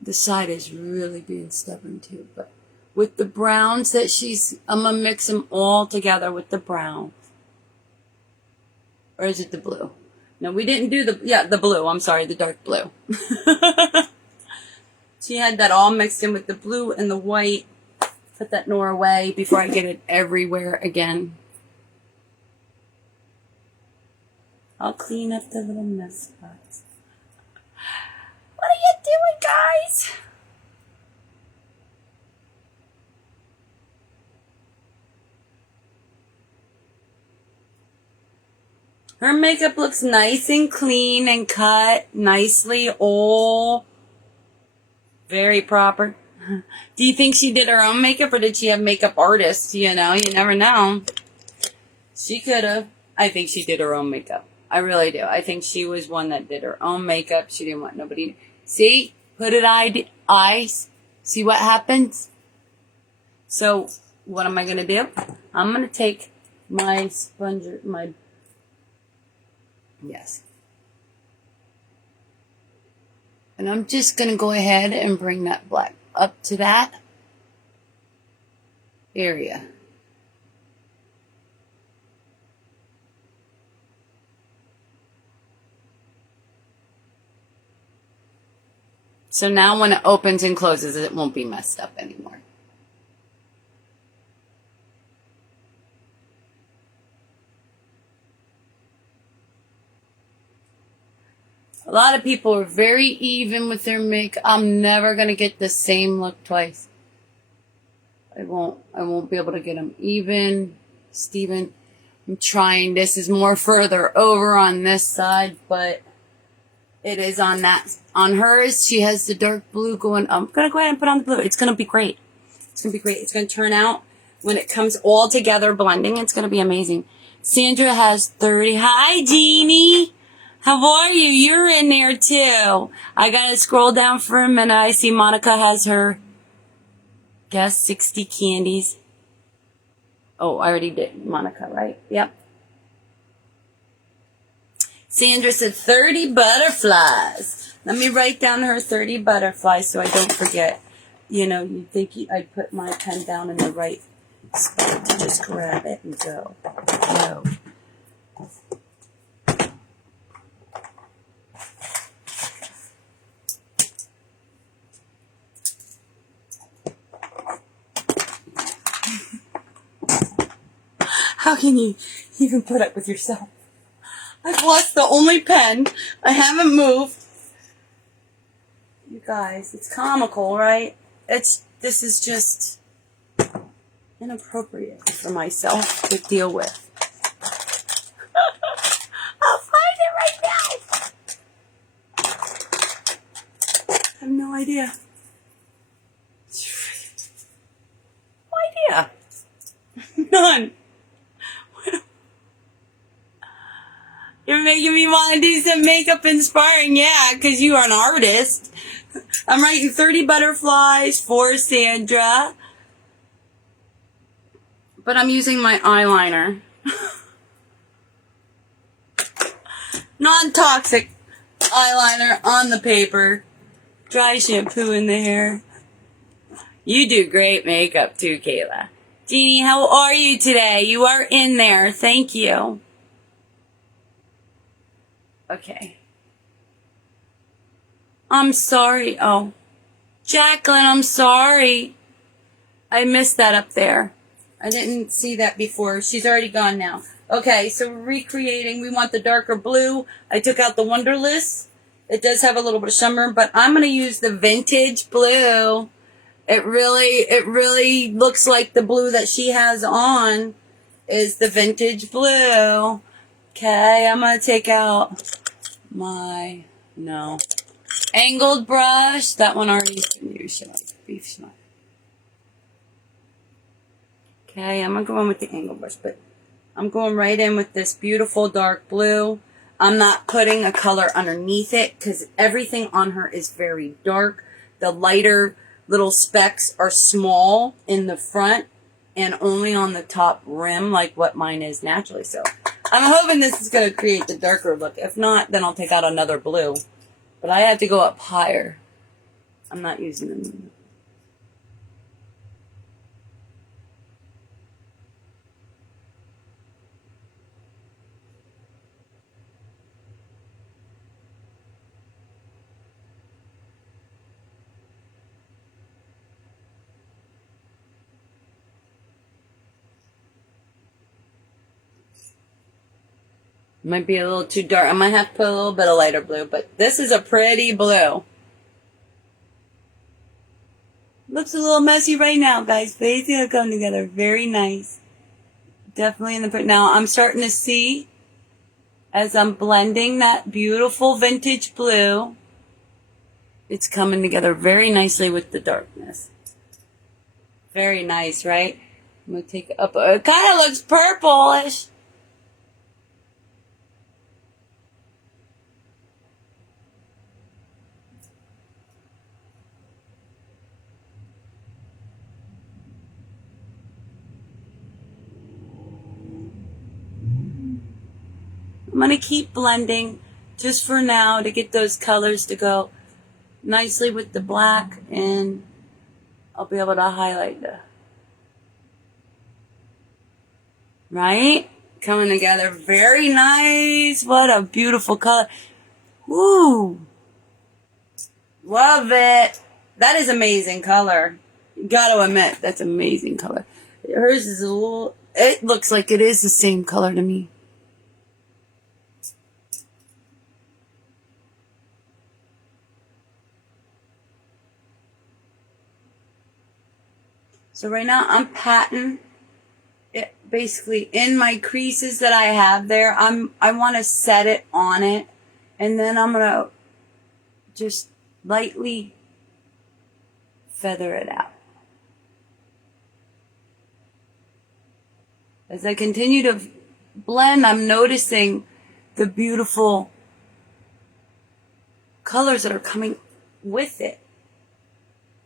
The side is really being stubborn too, but with the browns that I'm going to mix them all together with the brown. Or is it the blue? No, we didn't do the blue. I'm sorry, the dark blue. She had that all mixed in with the blue and the white. Put that Noir away before I get it everywhere again. I'll clean up the little mess spots. What are you doing, guys? Her makeup looks nice and clean and cut nicely. Oh, very proper. Do you think she did her own makeup or did she have makeup artists? You know, you never know. She could have. I think she did her own makeup. I really do. I think she was one that did her own makeup. She didn't want nobody. See? Hooded eyes. See what happens? So, what am I going to do? I'm going to take my yes. And I'm just going to go ahead and bring that black up to that area. So now when it opens and closes, it won't be messed up anymore. A lot of people are very even with their makeup. I'm never going to get the same look twice. I won't be able to get them even, Steven. I'm trying. This is more further over on this side, but it is on hers. She has the dark blue going. I'm going to go ahead and put on the blue. It's going to be great. It's going to be great. It's going to turn out when it comes all together blending. It's going to be amazing. Sandra has 30. Hi, Jeannie. How are you? You're in there too. I got to scroll down for a minute. I see Monica has her, guess, 60 candies. Oh, I already did Monica, right? Yep. Sandra said 30 butterflies. Let me write down her 30 butterflies so I don't forget. You know, you'd think I'd put my pen down in the right spot to just grab it and go. Go. How can you even put up with yourself? I've lost the only pen. I haven't moved. You guys, it's comical, right? This is just inappropriate for myself to deal with. How idea. No idea. None. You're making me want to do some makeup inspiring, yeah, because you are an artist. I'm writing 30 butterflies for Sandra. But I'm using my eyeliner. Non-toxic eyeliner on the paper. Dry shampoo in the hair. You do great makeup too, Kayla. Jeannie, how are you today? You are in there. Thank you. Okay. I'm sorry. Oh. Jacqueline, I'm sorry. I missed that up there. I didn't see that before. She's already gone now. Okay, so recreating. We want the darker blue. I took out the Wonderlist. It does have a little bit of shimmer, but I'm going to use the vintage blue. It really looks like the blue that she has on is the vintage blue. Okay, I'm going to take out my, angled brush. That one already's been used. Beef smut. Okay, I'm going to go in with the angled brush, but I'm going right in with this beautiful dark blue. I'm not putting a color underneath it because everything on her is very dark. The lighter little specks are small in the front and only on the top rim like what mine is naturally. So I'm hoping this is going to create the darker look. If not, then I'll take out another blue. But I have to go up higher. I'm not using them. Might be a little too dark. I might have to put a little bit of lighter blue, but this is a pretty blue. Looks a little messy right now, guys, but it's going to come together very nice. Definitely in the... Now, I'm starting to see, as I'm blending that beautiful vintage blue, it's coming together very nicely with the darkness. Very nice, right? I'm going to take it up. It kind of looks purplish. I'm going to keep blending just for now to get those colors to go nicely with the black, and I'll be able to highlight the... Right? Coming together very nice. What a beautiful color. Woo! Love it. That is amazing color. Gotta admit, that's amazing color. Hers is a little... It looks like it is the same color to me. So right now I'm patting it basically in my creases that I have there. I want to set it on it, and then I'm gonna just lightly feather it out. As I continue to blend, I'm noticing the beautiful colors that are coming with it,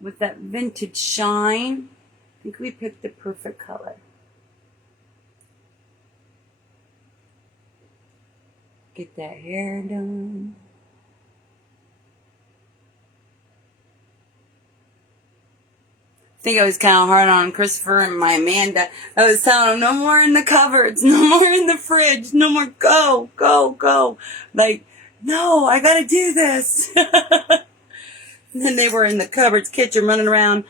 with that vintage shine. I think we picked the perfect color. Get that hair done. I think I was kind of hard on Christopher and my Amanda. I was telling them, no more in the cupboards, no more in the fridge, no more, go, go, go. Like, no, I gotta do this. And then they were in the cupboards, kitchen, running around.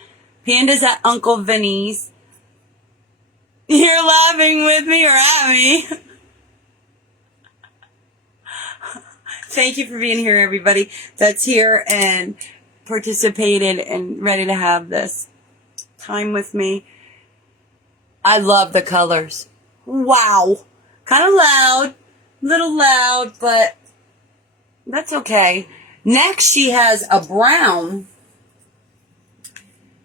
Panda's at Uncle Vinny's. You're laughing with me or at me. Thank you for being here, everybody that's here and participated and ready to have this time with me. I love the colors. Wow. Kind of loud. Little loud, but that's okay. Next, she has a brown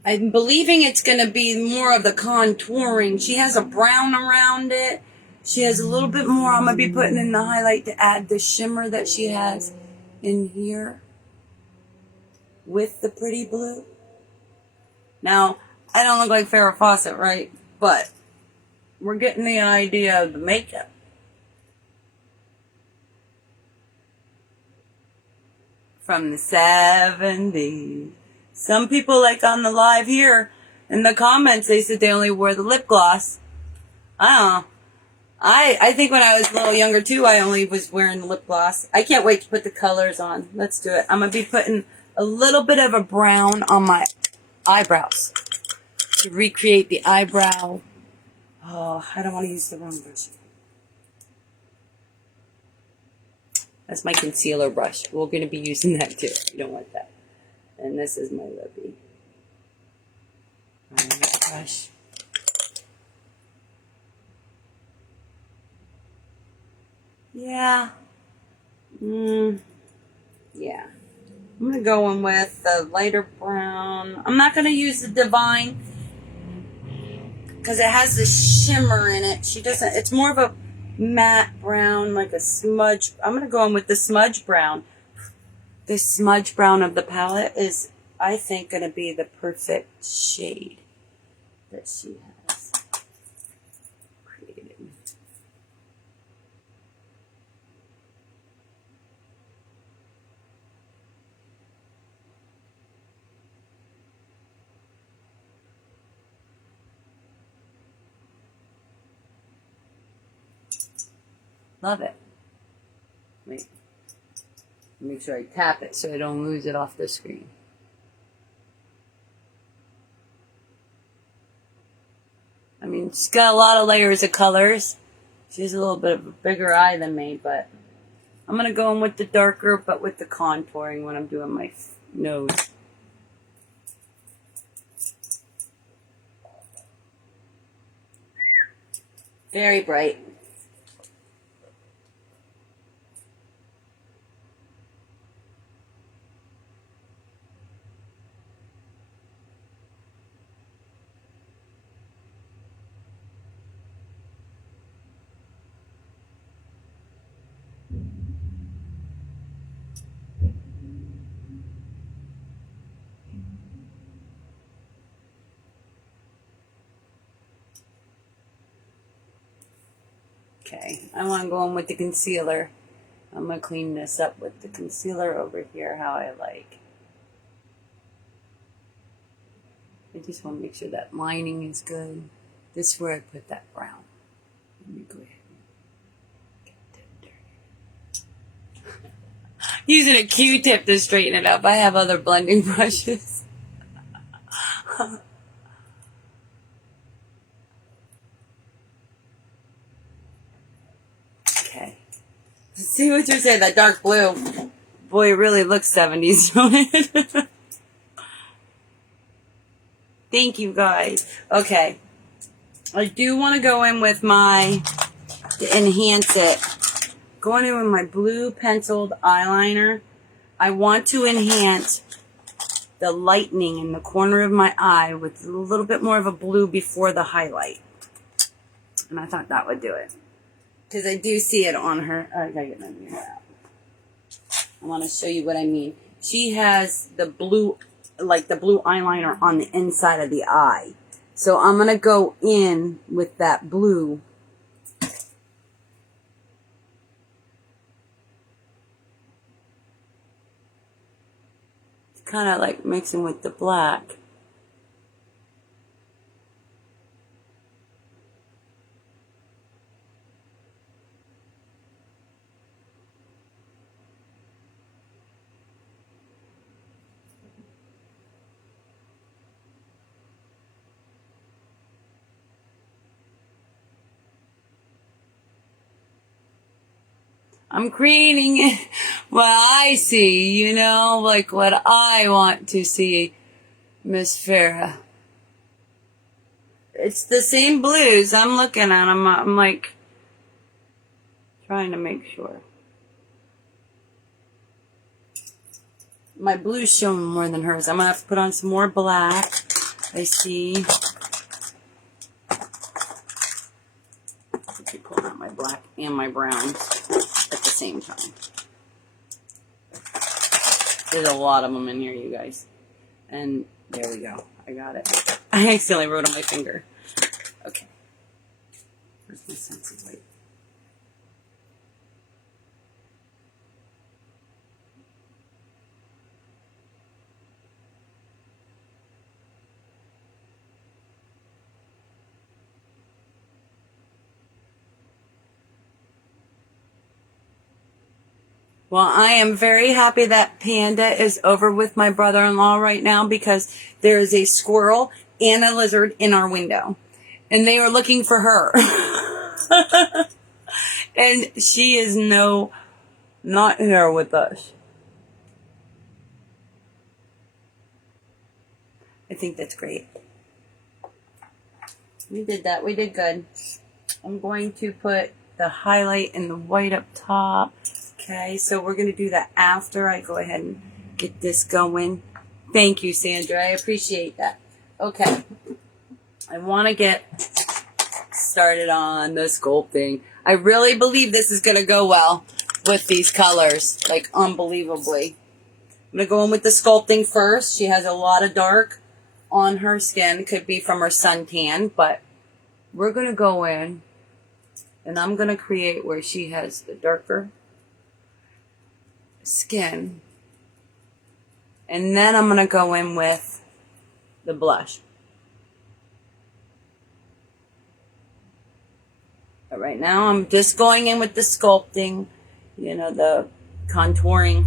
I'm believing it's going to be more of the contouring. She has a brown around it. She has a little bit more. I'm going to be putting in the highlight to add the shimmer that she has in here with the pretty blue. Now, I don't look like Farrah Fawcett, right? But we're getting the idea of the makeup. From the 70s. Some people, like on the live here, in the comments, they said they only wore the lip gloss. I don't know. I think when I was a little younger, too, I only was wearing the lip gloss. I can't wait to put the colors on. Let's do it. I'm going to be putting a little bit of a brown on my eyebrows to recreate the eyebrow. Oh, I don't want to use the wrong brush. That's my concealer brush. We're going to be using that, too. You don't want that. And this is my lippy. My brush. Yeah. Yeah. I'm going to go in with the lighter brown. I'm not going to use the Divine because it has the shimmer in it. She doesn't, it's more of a matte brown, like a smudge. I'm going to go in with the smudge brown. The smudge brown of the palette is, I think, going to be the perfect shade that she has created. Love it. Wait. Make sure I tap it so I don't lose it off the screen. I mean, she's got a lot of layers of colors. She has a little bit of a bigger eye than me, but I'm going to go in with the darker, but with the contouring when I'm doing my nose. Very bright. Okay, I want to go in with the concealer. I'm going to clean this up with the concealer over here, how I like. I just want to make sure that lining is good. This is where I put that brown. Let me go ahead and get that dirty. Using a Q-tip to straighten it up. I have other blending brushes. Okay. Let's see what you're saying, that dark blue. Boy, it really looks 70s, don't it? Thank you, guys. Okay. I do want to go in with my, to enhance it, going in with my blue penciled eyeliner. I want to enhance the lightening in the corner of my eye with a little bit more of a blue before the highlight. And I thought that would do it. Because I do see it on her. I gotta get my mirror out. I want to show you what I mean. She has the blue, like the blue eyeliner on the inside of the eye. So I'm going to go in with that blue. It's kind of like mixing with the black. I'm creating it what I see, you know, like what I want to see, Miss Farrah. It's the same blues. I'm looking at them. I'm like trying to make sure. My blue's showing more than hers. I'm going to have to put on some more black. I see. I pull out my black and my browns at the same time. There's a lot of them in here, you guys. And there we go. I got it. I accidentally wrote on my finger. Okay. Where's my Scentsy white? Well, I am very happy that Panda is over with my brother-in-law right now because there is a squirrel and a lizard in our window. And they are looking for her. And she is not here with us. I think that's great. We did that. We did good. I'm going to put the highlight and the white up top. Okay, so we're going to do that after I go ahead and get this going. Thank you, Sandra. I appreciate that. Okay. I want to get started on the sculpting. I really believe this is going to go well with these colors. Like, unbelievably. I'm going to go in with the sculpting first. She has a lot of dark on her skin. Could be from her suntan, but we're going to go in and I'm going to create where she has the darker skin, and then I'm going to go in with the blush. But right now I'm just going in with the sculpting, you know, the contouring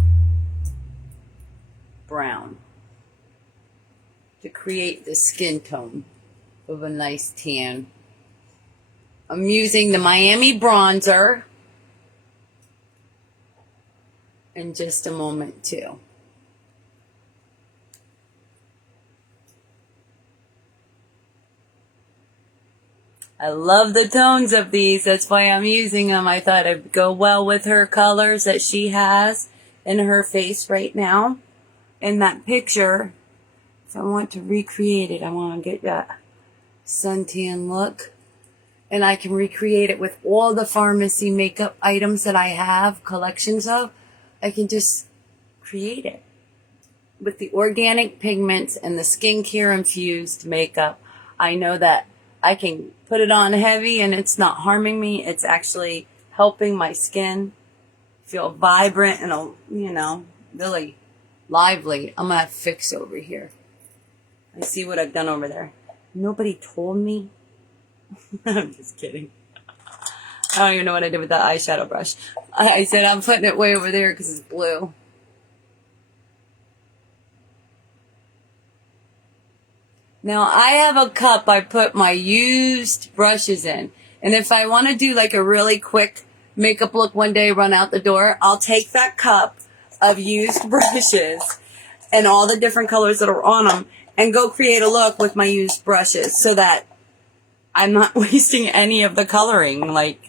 brown to create the skin tone of a nice tan. I'm using the Miami bronzer in just a moment too. I love the tones of these. That's why I'm using them. I thought it'd go well with her colors that she has in her face right now. In that picture, if I want to recreate it, I want to get that suntan look. And I can recreate it with all the pharmacy makeup items that I have, collections of. I can just create it with the organic pigments and the skincare infused makeup. I know that I can put it on heavy and it's not harming me. It's actually helping my skin feel vibrant and, you know, really lively. I'm going to fix over here. I see what I've done over there. Nobody told me. I'm just kidding. I don't even know what I did with that eyeshadow brush. I said I'm putting it way over there because it's blue. Now I have a cup I put my used brushes in. And if I want to do like a really quick makeup look one day, run out the door, I'll take that cup of used brushes and all the different colors that are on them and go create a look with my used brushes so that I'm not wasting any of the coloring. Like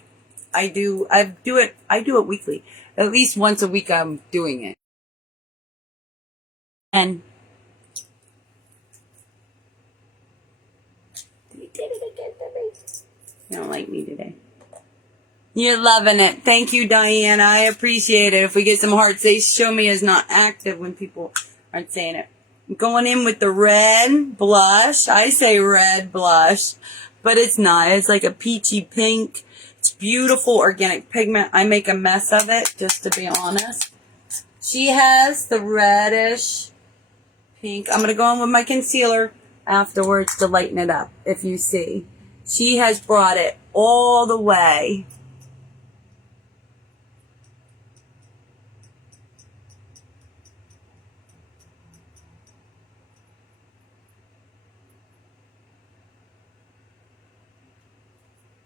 I do it weekly. At least once a week I'm doing it. And we did it again, baby. You don't like me today. You're loving it. Thank you, Diana. I appreciate it. If we get some hearts, they show me as not active when people aren't saying it. I'm going in with the red blush. I say red blush, but it's not. It's like a peachy pink. It's beautiful organic pigment. I make a mess of it, just to be honest. She has the reddish pink. I'm going to go in with my concealer afterwards to lighten it up, if you see. She has brought it all the way.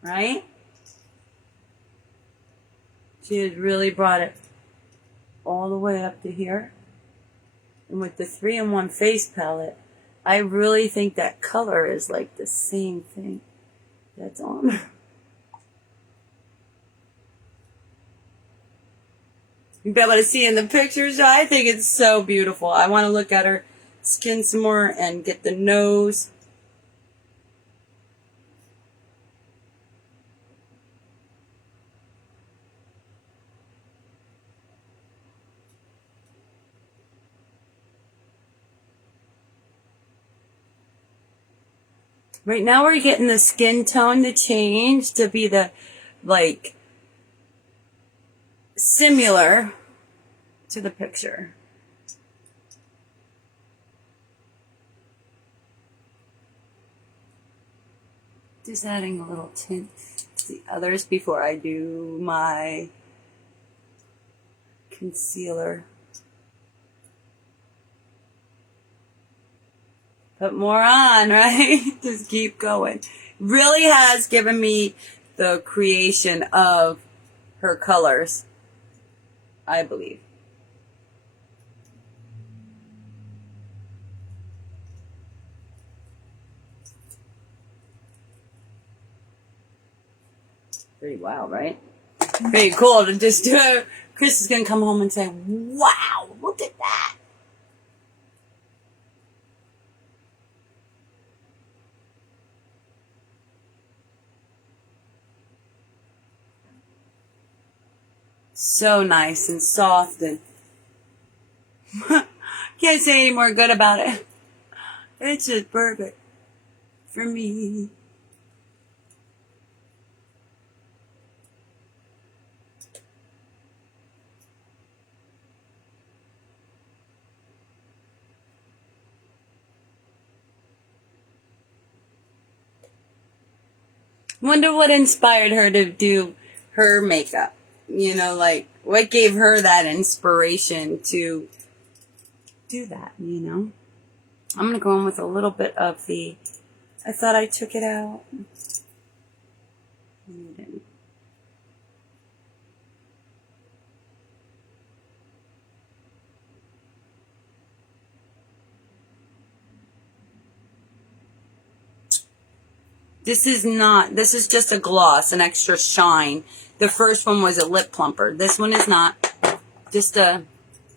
Right? She has really brought it all the way up to here. And with the 3-in-1 face palette, I really think that color is like the same thing that's on her. You'll be able to see in the pictures. I think it's so beautiful. I want to look at her skin some more and get the nose Right now we're getting the skin tone to change to be the, like, similar to the picture. Just adding a little tint to the others before I do my concealer. Put more on, right? Just keep going. Really has given me the creation of her colors, I believe. Pretty wild, right? Pretty cool to just do it. Chris is going to come home and say, wow, look at that. So nice and soft and can't say any more good about it. It's just perfect for me. Wonder what inspired her to do her makeup. You know, like, what gave her that inspiration to do that, you know? I'm going to go in with a little bit of the, I thought I took it out. You didn't. This is just a gloss, an extra shine. The first one was a lip plumper. This one is not. Just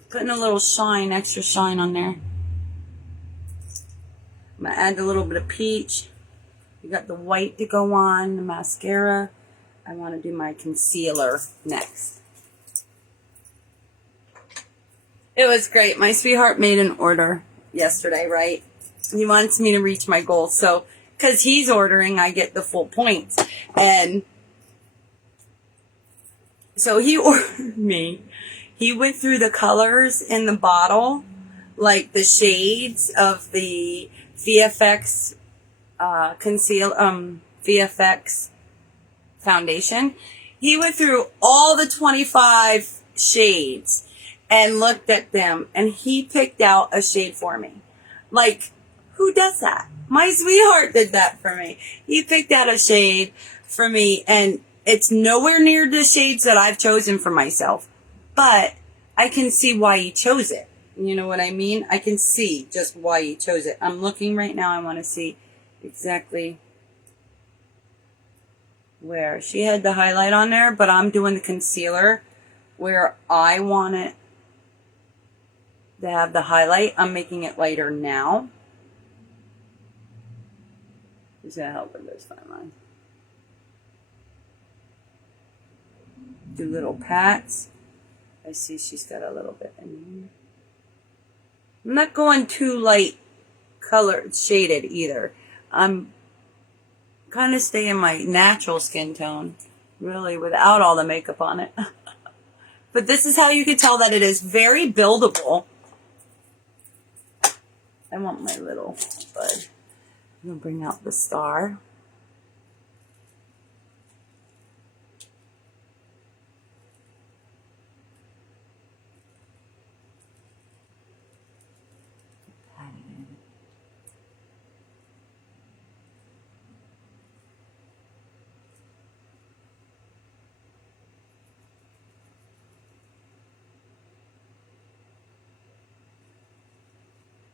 putting a little shine, extra shine on there. I'm going to add a little bit of peach. You got the white to go on, the mascara. I want to do my concealer next. It was great. My sweetheart made an order yesterday, right? He wants me to reach my goal. So, because he's ordering, I get the full points. And so he ordered me. He went through the colors in the bottle, like the shades of the VFX VFX foundation. He went through all the 25 shades and looked at them, and he picked out a shade for me. Like, who does that? My sweetheart did that for me. He picked out a shade for me, and it's nowhere near the shades that I've chosen for myself, but I can see why he chose it. You know what I mean? I can see just why he chose it. I'm looking right now. I want to see exactly where. She had the highlight on there, but I'm doing the concealer where I want it to have the highlight. I'm making it lighter now. Does that help with those fine lines? Do little pats. I see she's got a little bit in here. I'm not going too light colored shaded either. I'm kind of staying my natural skin tone, really, without all the makeup on it. But this is how you can tell that it is very buildable. I want my little bud. I'm going to bring out the star.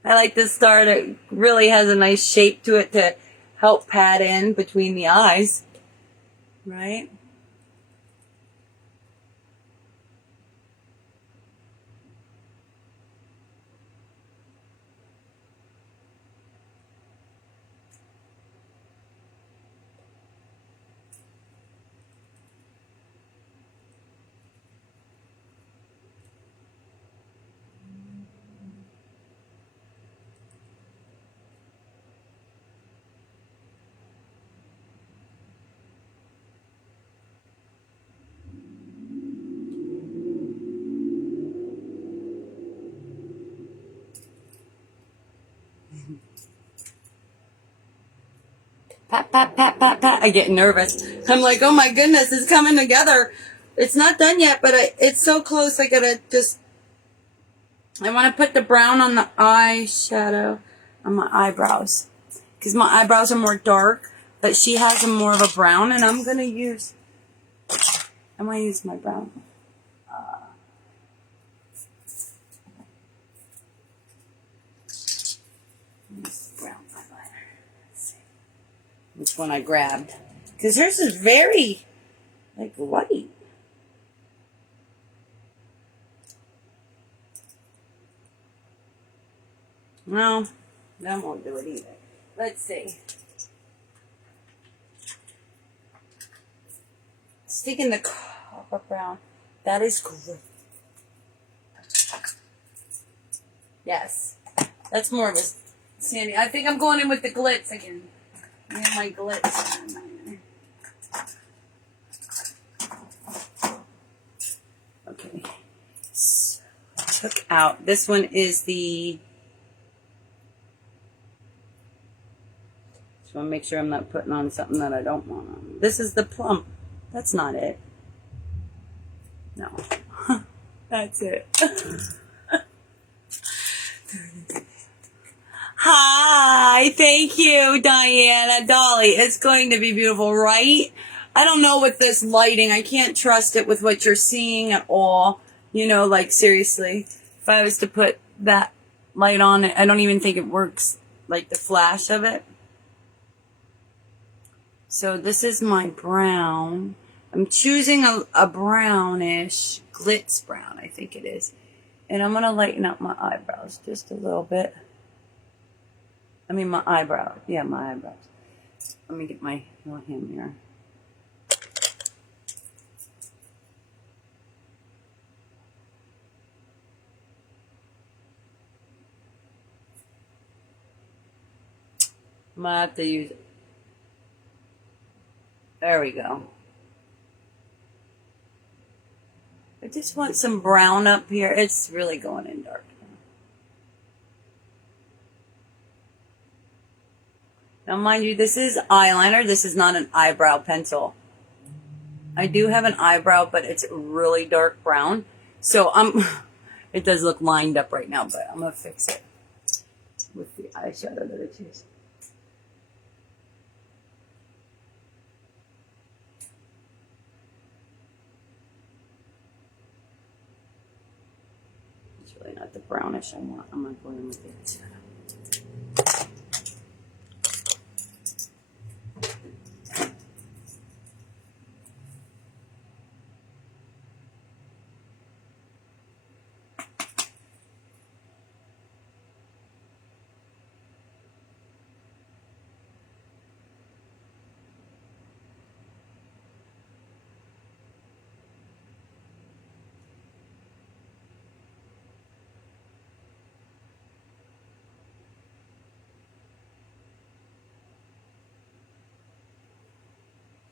I like this star that really has a nice shape to it to help pad in between the eyes, right? Pat, pat, pat, pat, pat. I get nervous. I'm like, oh my goodness, it's coming together. It's not done yet, but it's so close. I gotta just, I want to put the brown on the eyeshadow on my eyebrows. Because my eyebrows are more dark, but she has a more of a brown, and I'm going to use my brown. Brown eyeliner. Let's see which one I grabbed. Because hers is very, like, white. No, that won't do it either. Let's see. Sticking the copper brown. That is great. Yes. That's more of a sandy. I think I'm going in with the glitz again. I have my glitz. Okay. So, took out. This one is the... Just want to make sure I'm not putting on something that I don't want on. This is the plum. That's not it. No. That's it. Hi, thank you, Diana, Dolly. It's going to be beautiful, right? I don't know with this lighting. I can't trust it with what you're seeing at all. You know, like, seriously. If I was to put that light on it, I don't even think it works, like the flash of it. So this is my brown. I'm choosing a brownish, glitz brown, I think it is. And I'm going to lighten up my eyebrows just a little bit. I mean, my eyebrow. Yeah, my eyebrows. Let me get my little hand mirror. I'm going to have to use it. There we go. I just want some brown up here. It's really going in dark. Now, mind you, this is eyeliner. This is not an eyebrow pencil. I do have an eyebrow, but it's really dark brown. So it does look lined up right now, but I'm going to fix it with the eyeshadow that I choose. It's really not the brownish I want. I'm going to go in with it.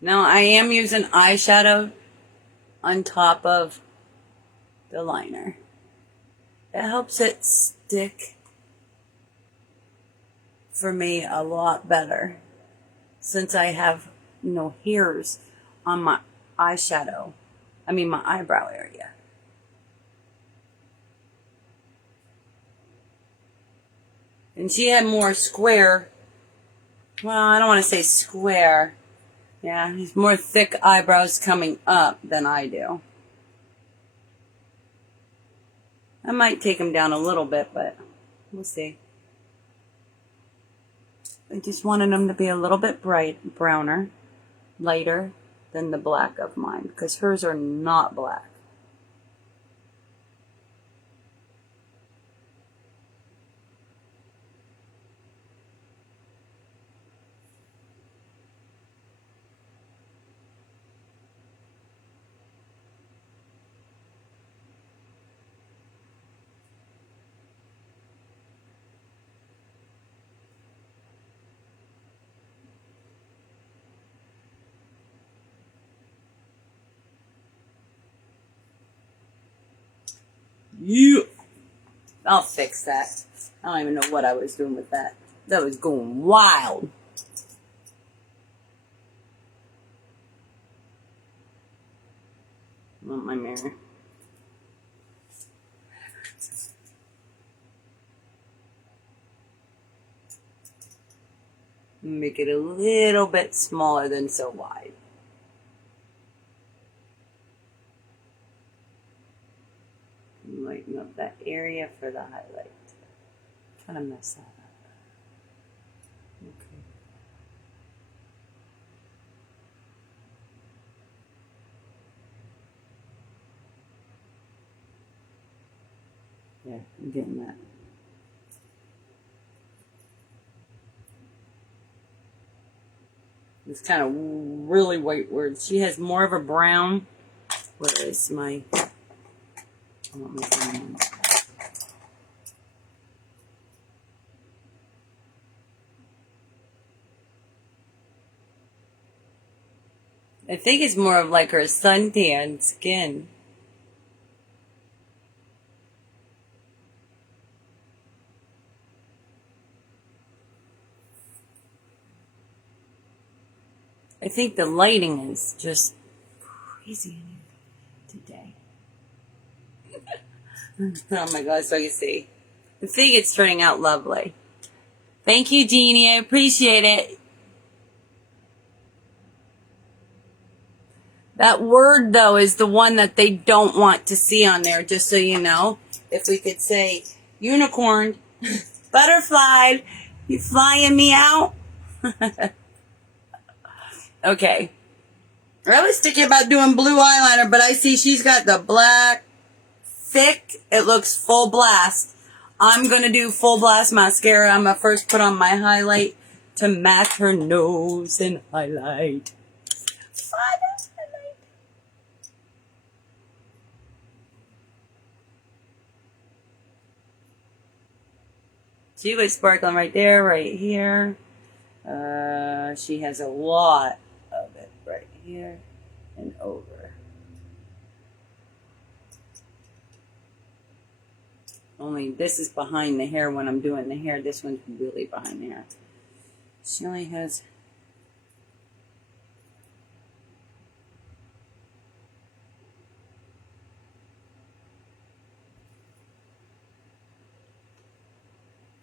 Now, I am using eyeshadow on top of the liner. It helps it stick for me a lot better since I have no hairs on my eyeshadow. I mean, my eyebrow area. And she had more square, well, I don't want to say square. Yeah, he's more thick eyebrows coming up than I do. I might take them down a little bit, but we'll see. I just wanted them to be a little bit browner, lighter than the black of mine, because hers are not black. Yeah. I'll fix that. I don't even know what I was doing with that. That was going wild. want my mirror. Make it a little bit smaller than so wide. Lighten up that area for the highlight. Kind of mess that up. Okay. Yeah, I'm getting that. It's kind of really white words. She has more of a brown. Where is my... I want my brown. I think it's more of like her suntan skin. I think the lighting is just crazy today. Oh my God, so I can see. I think it's turning out lovely. Thank you, Jeannie. I appreciate it. That word, though, is the one that they don't want to see on there, just so you know. If we could say unicorn, butterfly, you flying me out? Okay. I was thinking about doing blue eyeliner, but I see she's got the black, thick. It looks full blast. I'm going to do full blast mascara. I'm going to first put on my highlight to match her nose and highlight. She was sparkling right there, right here. She has a lot of it right here and over. Only this is behind the hair when I'm doing the hair. This one's really behind the hair. She only has...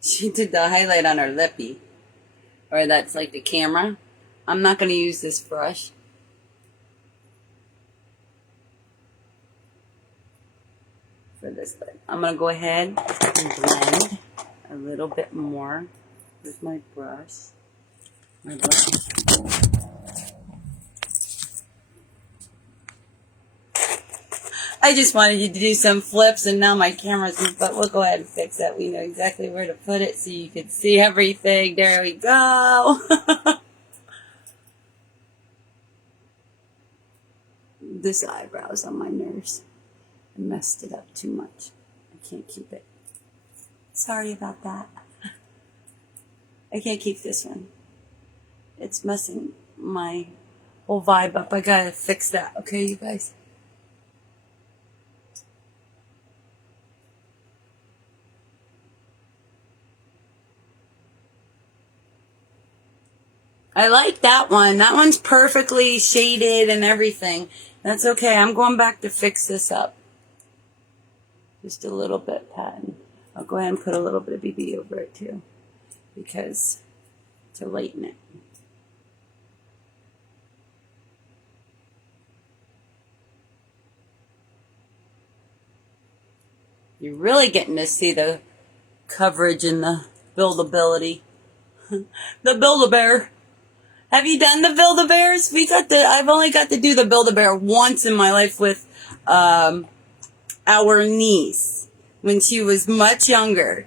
She did the highlight on her lippy. Or that's like the camera. I'm not going to use this brush. For this lip. I'm going to go ahead and blend a little bit more with my brush. I just wanted you to do some flips, and now my camera's... But we'll go ahead and fix that. We know exactly where to put it so you can see everything. There we go. This eyebrow's on my nerves. I messed it up too much. I can't keep it. Sorry about that. I can't keep this one. It's messing my whole vibe up. I gotta fix that. Okay, you guys? I like that one. That one's perfectly shaded and everything. That's okay. I'm going back to fix this up. Just a little bit, Patton. I'll go ahead and put a little bit of BB over it too, because to lighten it. You're really getting to see the coverage and the buildability. The Build-A-Bear. Have you done the Build-A-Bears? I've only got to do the Build-A-Bear once in my life with our niece when she was much younger.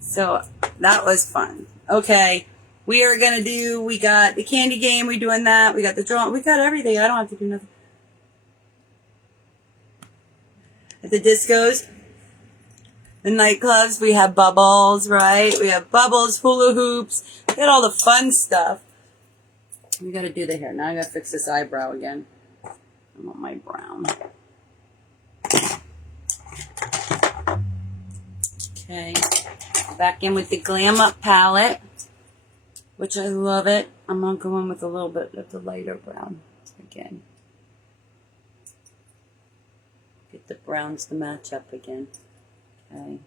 So that was fun. Okay, we got the candy game, we're doing that, we got the drawing, we got everything. I don't have to do nothing. At the discos, the nightclubs, we have bubbles, right? We have bubbles, hula hoops, we got all the fun stuff. We gotta do the hair. Now I gotta fix this eyebrow again. I want my brown. Okay, back in with the Glam Up palette, which I love it. I'm gonna go in with a little bit of the lighter brown again. the browns to match up again. Okay.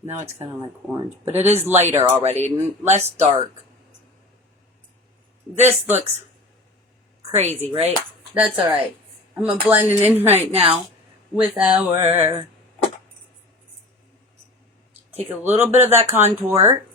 Now it's kind of like orange, but it is lighter already and less dark. This looks crazy, right? That's all right. I'm going to blend it in right now with our... Take a little bit of that contour.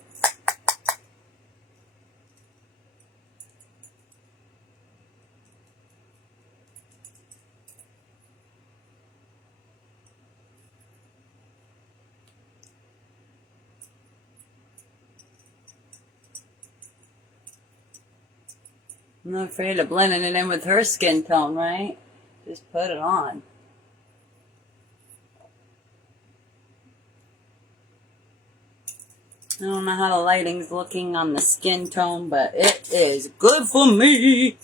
I'm not afraid of blending it in with her skin tone, right? Just put it on. I don't know how the lighting's looking on the skin tone, but it is good for me.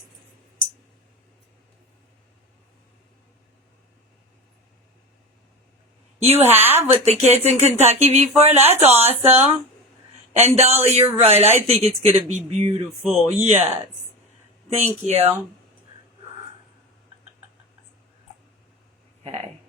You have with the kids in Kentucky before? That's awesome. And Dolly, you're right. I think it's going to be beautiful. Yes. Thank you. Okay.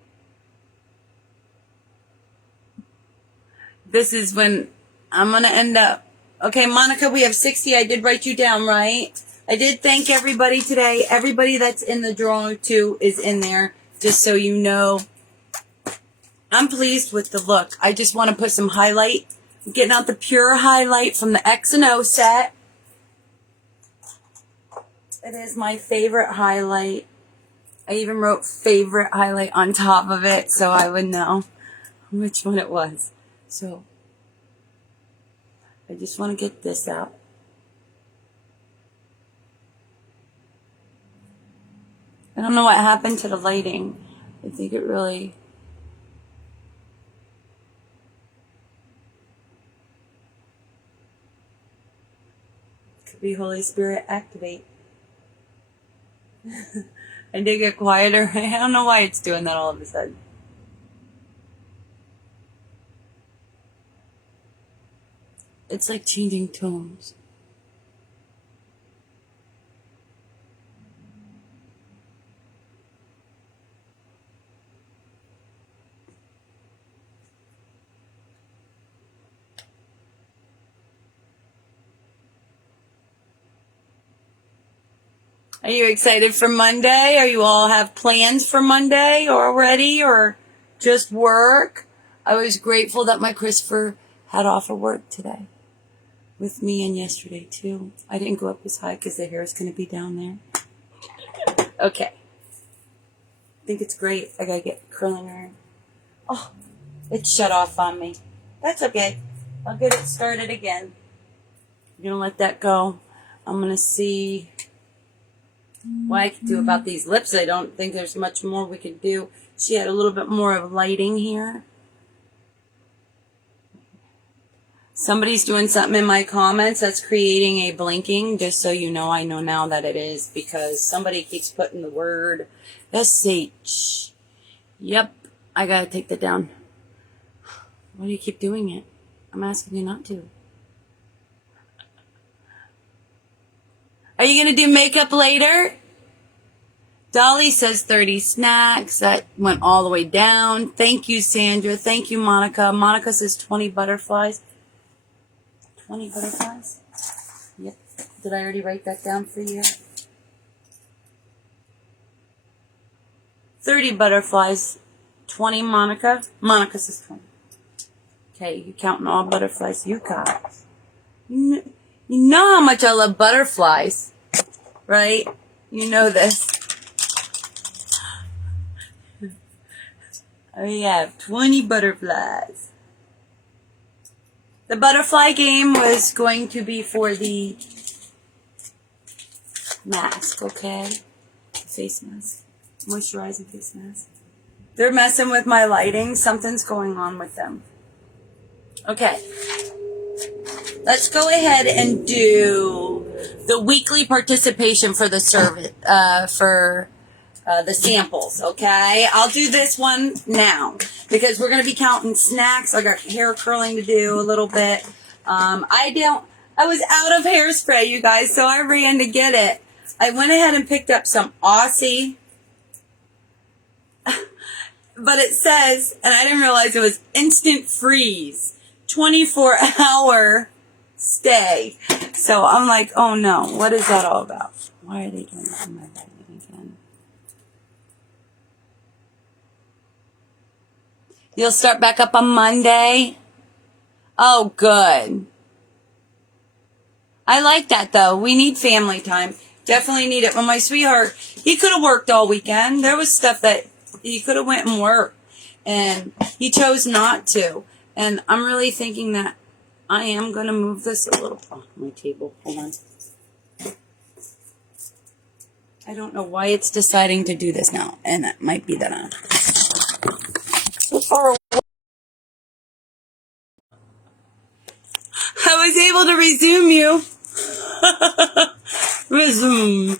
This is when I'm going to end up. Okay, Monica, we have 60. I did write you down, right? I did thank everybody today. Everybody that's in the drawing too is in there, just so you know. I'm pleased with the look. I just want to put some highlight. I'm getting out the pure highlight from the X and O set. It is my favorite highlight. I even wrote favorite highlight on top of it so I would know which one it was. So I just want to get this out. I don't know what happened to the lighting. I think it really... could be Holy Spirit activate. I did get quieter. I don't know why it's doing that all of a sudden. It's like changing tones. Are you excited for Monday? Are you all have plans for Monday already, or just work? I was grateful that my Christopher had off of work today with me, and yesterday too. I didn't go up as high because the hair is going to be down there. Okay. I think it's great. I got to get curling iron. Oh, it shut off on me. That's okay. I'll get it started again. I'm going to let that go. I'm going to see what I could do about these lips. I don't think there's much more we could do. She had a little bit more of lighting here. Somebody's doing something in my comments that's creating a blinking, just so you know. I know now that it is because somebody keeps putting the word SH. Yep, I gotta take that down. Why do you keep doing it? I'm asking you not to. Are you going to do makeup later? Dolly says 30 snacks. That went all the way down. Thank you, Sandra. Thank you, Monica. Monica says 20 butterflies. 20 butterflies? Yep. Did I already write that down for you? 30 butterflies. 20, Monica. Monica says 20. Okay, you counting all butterflies you got. You know how much I love butterflies, right? You know this. We have 20 butterflies. The butterfly game was going to be for the mask, okay? The face mask. Moisturizing face mask. They're messing with my lighting. Something's going on with them. Okay. Let's go ahead and do the weekly participation for the service, for the samples, okay? I'll do this one now because we're going to be counting snacks. I got hair curling to do a little bit. I was out of hairspray, you guys, so I ran to get it. I went ahead and picked up some Aussie, but it says, and I didn't realize it was instant freeze, 24-hour stay. So I'm like, oh no, what is that all about? Why are they doing that in my vitamin again? You'll start back up on Monday? Oh, good. I like that though. We need family time. Definitely need it. Well, my sweetheart, he could have worked all weekend. There was stuff that he could have went and worked, and he chose not to. And I'm really thinking that I am going to move this a little off my table. Hold on. I don't know why it's deciding to do this now, and that might be that I'm so far away. I was able to resume you. Resume.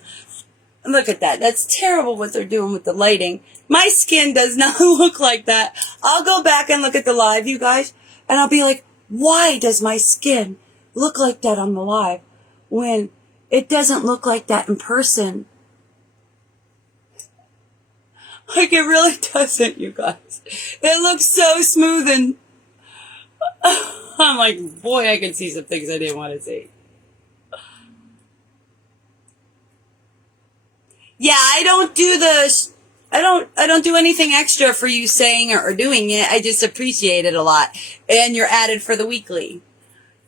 Look at that. That's terrible what they're doing with the lighting. My skin does not look like that. I'll go back and look at the live, you guys, and I'll be like, why does my skin look like that on the live when it doesn't look like that in person? Like, it really doesn't, you guys. It looks so smooth, and I'm like, boy, I can see some things I didn't want to see. Yeah, I don't do anything extra for you saying or doing it. I just appreciate it a lot. And you're added for the weekly.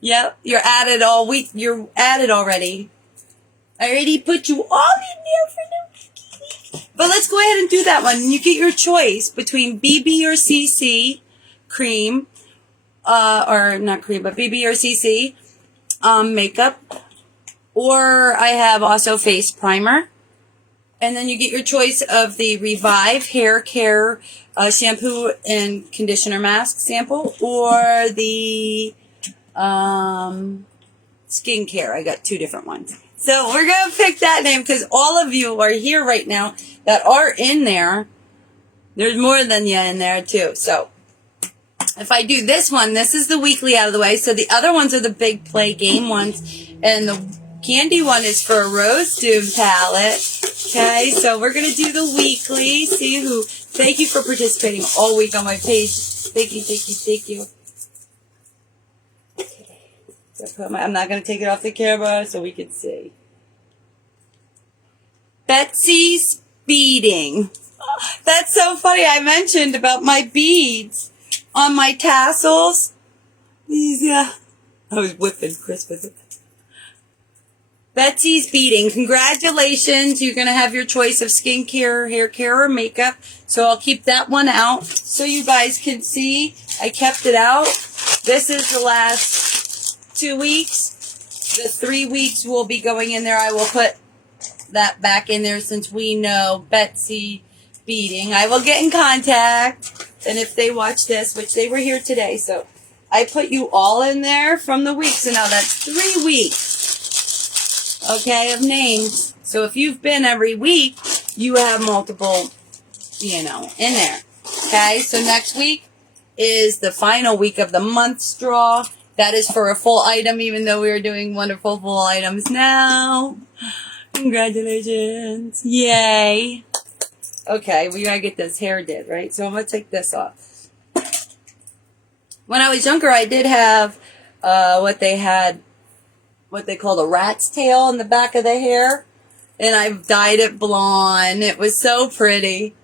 Yep, you're added all week. You're added already. I already put you all in there for the weekly. But let's go ahead and do that one. You get your choice between BB or CC cream, or not cream, but BB or CC makeup. Or I have also face primer. And then you get your choice of the Revive Hair Care shampoo and conditioner mask sample, or the skincare. I got 2 different ones. So we're going to pick that name because all of you are here right now that are in there. There's more than you in there too. So if I do this one, this is the weekly out of the way. So the other ones are the big play game ones. And the candy one is for a Rose Doom palette. Okay, so we're going to do the weekly. See who. Thank you for participating all week on my page. Thank you, thank you, thank you. So I'm not going to take it off the camera so we can see. Betsy's beading. That's so funny. I mentioned about my beads on my tassels. These, yeah. I was whipping Chris with it. Betsy's beading. Congratulations. You're going to have your choice of skincare, hair care, or makeup. So I'll keep that one out so you guys can see. I kept it out. This is the last 2 weeks. The 3 weeks will be going in there. I will put that back in there since we know Betsy beading. I will get in contact. And if they watch this, which they were here today, so I put you all in there from the week. So now that's 3 weeks. Okay, of names. So if you've been every week, you have multiple, in there. Okay, so next week is the final week of the month draw. That is for a full item, even though we are doing wonderful full items now. Congratulations. Yay. Okay, we gotta get this hair did, right? So I'm gonna take this off. When I was younger, I did have what they called a rat's tail in the back of the hair. And I've dyed it blonde. It was so pretty.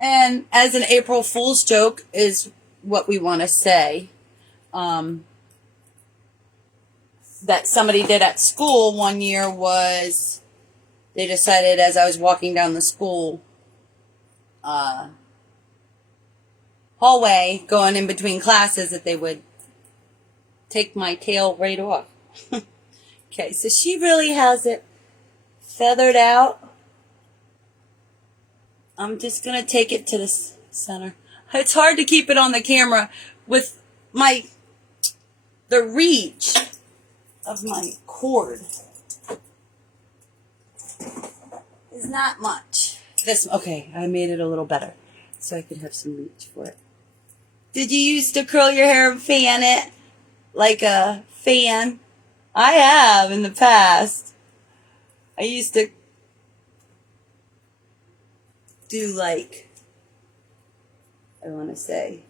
And as an April Fool's joke is what we want to say. That somebody did at school one year was, they decided as I was walking down the school hallway, going in between classes, that they would take my tail right off. Okay, so she really has it feathered out. I'm just going to take it to the center. It's hard to keep it on the camera with the reach of my cord. Is not much. Okay, I made it a little better so I could have some reach for it. Did you used to curl your hair and fan it like a fan? I have in the past. I used to do like, I want to say,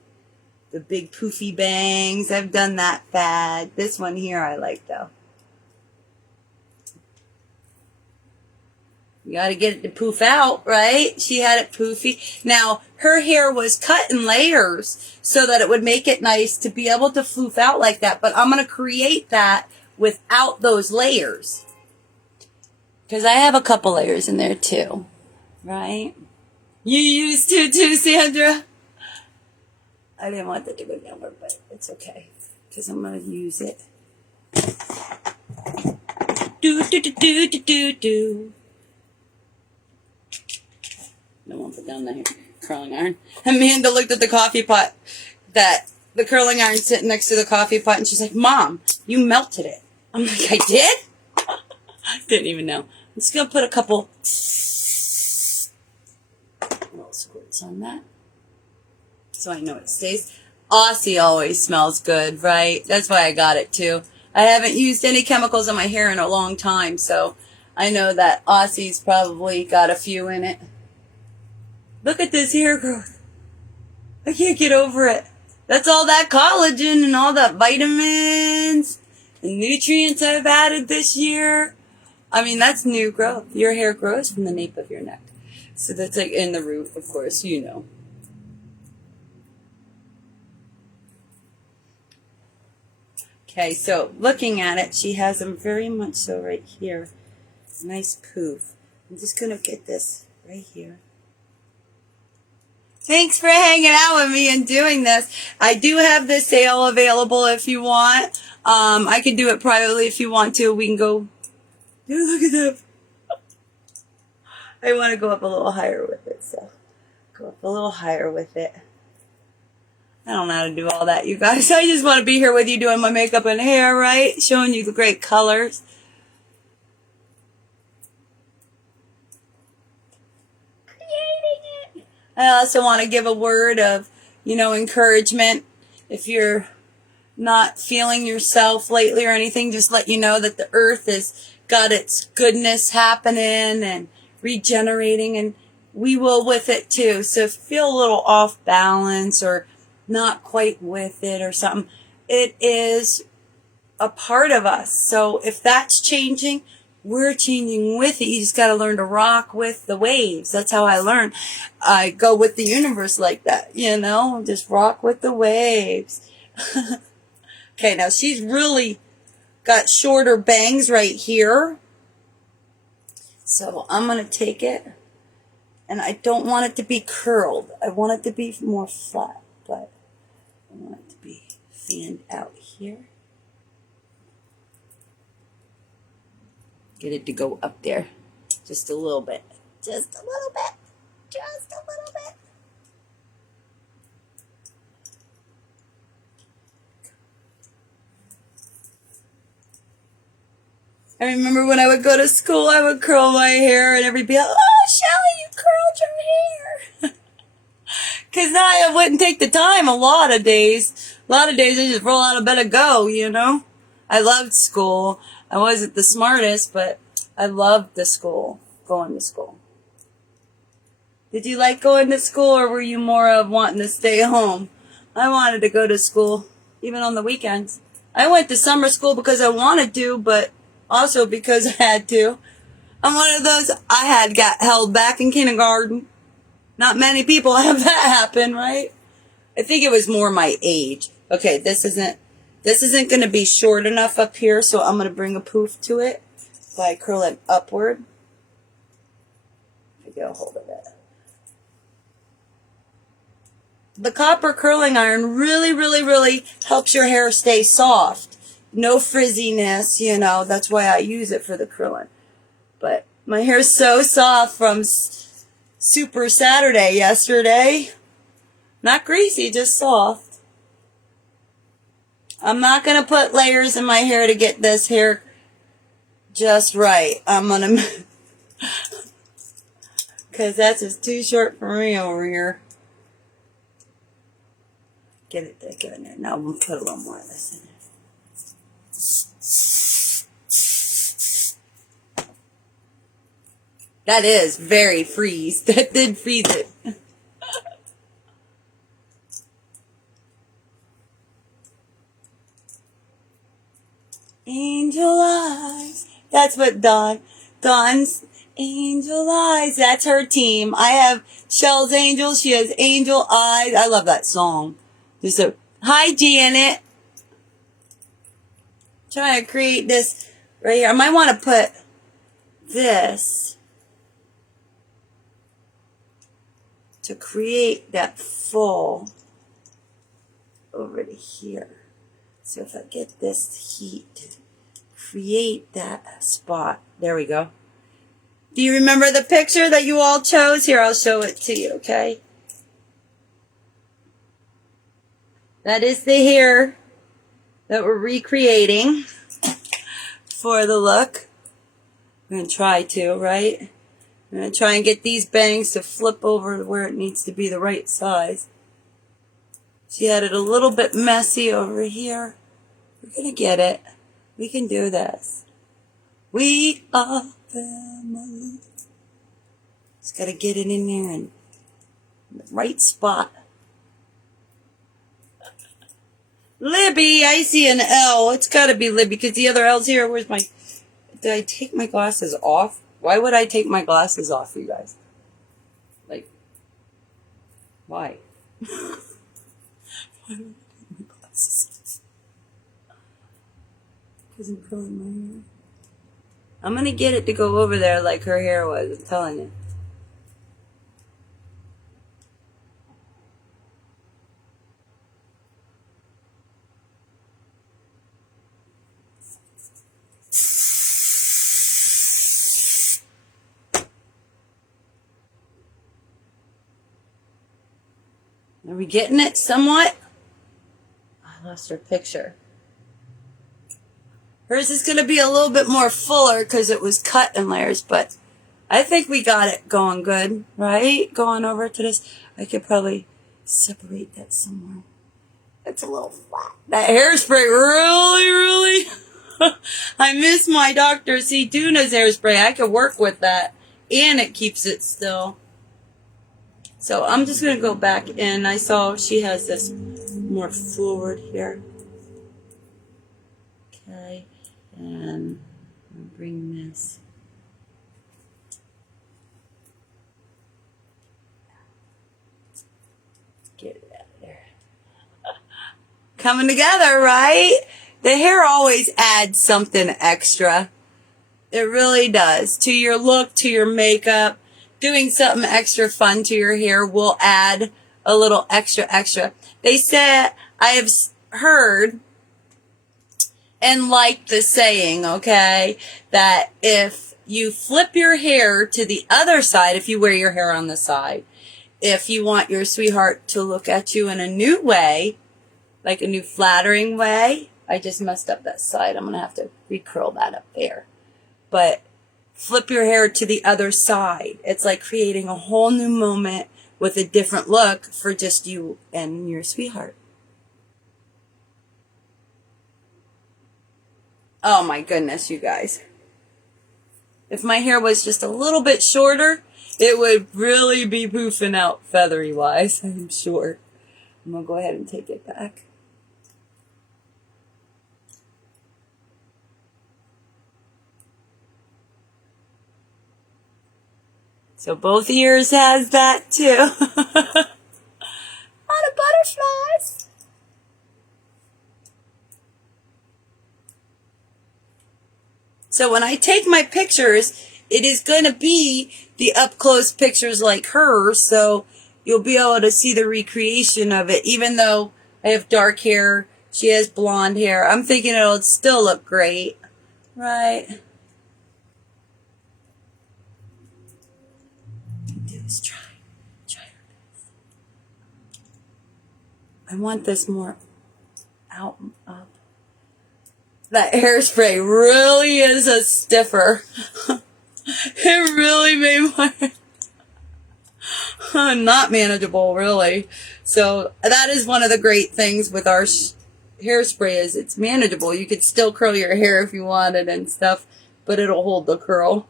the big poofy bangs. I've done that fad. This one here I like though. You got to get it to poof out, right? She had it poofy. Now, her hair was cut in layers so that it would make it nice to be able to floof out like that. But I'm going to create that without those layers. Because I have a couple layers in there too, right? You used to too, Sandra? I didn't want that to go downward, but it's okay. Because I'm going to use it. Do, do, do, do, do, do, do. I won't put down the curling iron. Amanda looked at the coffee pot, the curling iron sitting next to the coffee pot, and she's like, Mom, you melted it. I'm like, I did? I didn't even know. I'm just going to put a couple little squirts on that so I know it stays. Aussie always smells good, right? That's why I got it too. I haven't used any chemicals on my hair in a long time, so I know that Aussie's probably got a few in it. Look at this hair growth. I can't get over it. That's all that collagen and all that vitamins and nutrients I've added this year. I mean, that's new growth. Your hair grows from the nape of your neck. So that's like in the root, of course, you know. Okay, so looking at it, she has them very much so right here. Nice poof. I'm just going to get this right here. Thanks for hanging out with me and doing this. I do have this sale available if you want. I can do it privately if you want to. We can go. Look at that. I want to go up a little higher with it, so go up a little higher with it. I don't know how to do all that, you guys. I just want to be here with you doing my makeup and hair, right? Showing you the great colors. I also want to give a word of, encouragement. If you're not feeling yourself lately or anything, just let you know that the earth has got its goodness happening and regenerating, and we will with it too. So if you feel a little off balance or not quite with it or something, it is a part of us. So if that's changing, we're changing with it. You just got to learn to rock with the waves. That's how I learn. I go with the universe like that, just rock with the waves. Okay, now she's really got shorter bangs right here. So I'm going to take it, and I don't want it to be curled. I want it to be more flat, but I want it to be fanned out here. Get it to go up there just a little bit. Just a little bit. Just a little bit. I remember when I would go to school, I would curl my hair and everybody would be like, oh, Shelly, you curled your hair. Because now I wouldn't take the time a lot of days. A lot of days I just roll out of bed and go, I loved school. I wasn't the smartest, but I loved the school, going to school. Did you like going to school, or were you more of wanting to stay home? I wanted to go to school, even on the weekends. I went to summer school because I wanted to, but also because I had to. I'm one of those, got held back in kindergarten. Not many people have that happen, right? I think it was more my age. Okay, this isn't going to be short enough up here, so I'm going to bring a poof to it by curling upward. I get a hold of it. The copper curling iron really, really, really helps your hair stay soft. No frizziness, That's why I use it for the curling. But my hair's so soft from Super Saturday yesterday. Not greasy, just soft. I'm not going to put layers in my hair to get this hair just right. I'm going to... Because that's just too short for me over here. Get it there, get it there. Now we'll put a little more of this in there. That is very freeze. That did freeze it. Angel eyes. That's what Dawn's angel eyes. That's her team. I have Shell's angel. She has angel eyes. I love that song. Hi, Janet. Trying to create this right here. I might want to put this to create that full over to here. So if I get this heat to create that spot. There we go. Do you remember the picture that you all chose? Here, I'll show it to you, okay? That is the hair that we're recreating for the look. I'm going to try to, right? I'm going to try and get these bangs to flip over where it needs to be the right size. She had it a little bit messy over here. We're going to get it. We can do this. We are family. Just got to get it in there and in the right spot. Libby, I see an L. It's got to be Libby because the other L's here. Where's my... Did I take my glasses off? Why would I take my glasses off, you guys? Like, why? Why would I take my glasses off? Because I'm curling my hair. I'm going to get it to go over there like her hair was. I'm telling you. Are we getting it somewhat? I lost her picture. Hers is going to be a little bit more fuller because it was cut in layers, but I think we got it going good, right? Going over to this. I could probably separate that somewhere. It's a little flat. That hairspray really, I miss my Dr. C. Tuna's hairspray. I could work with that, and it keeps it still. So I'm just going to go back in. I saw she has this more forward here. Okay. And I'll bring this. Get it out of there. Coming together, right? The hair always adds something extra. It really does. To your look, to your makeup. Doing something extra fun to your hair will add a little extra. They said, I have heard and liked the saying, okay, that if you flip your hair to the other side, if you wear your hair on the side, if you want your sweetheart to look at you in a new way, like a new flattering way, I just messed up that side. I'm going to have to recurl that up there. But flip your hair to the other side. It's like creating a whole new moment with a different look for just you and your sweetheart. Oh my goodness, you guys. If my hair was just a little bit shorter, it would really be poofing out feathery-wise, I'm sure. I'm going to go ahead and take it back. So both ears has that too. A lot of butterflies. So when I take my pictures, it is going to be the up-close pictures like hers, so you'll be able to see the recreation of it. Even though I have dark hair, she has blonde hair, I'm thinking it'll still look great, right? Try her best. I want this more out and up. That hairspray really is a stiffer. It really made my not manageable, really. So that is one of the great things with our hairspray is it's manageable. You could still curl your hair if you wanted and stuff, but it'll hold the curl.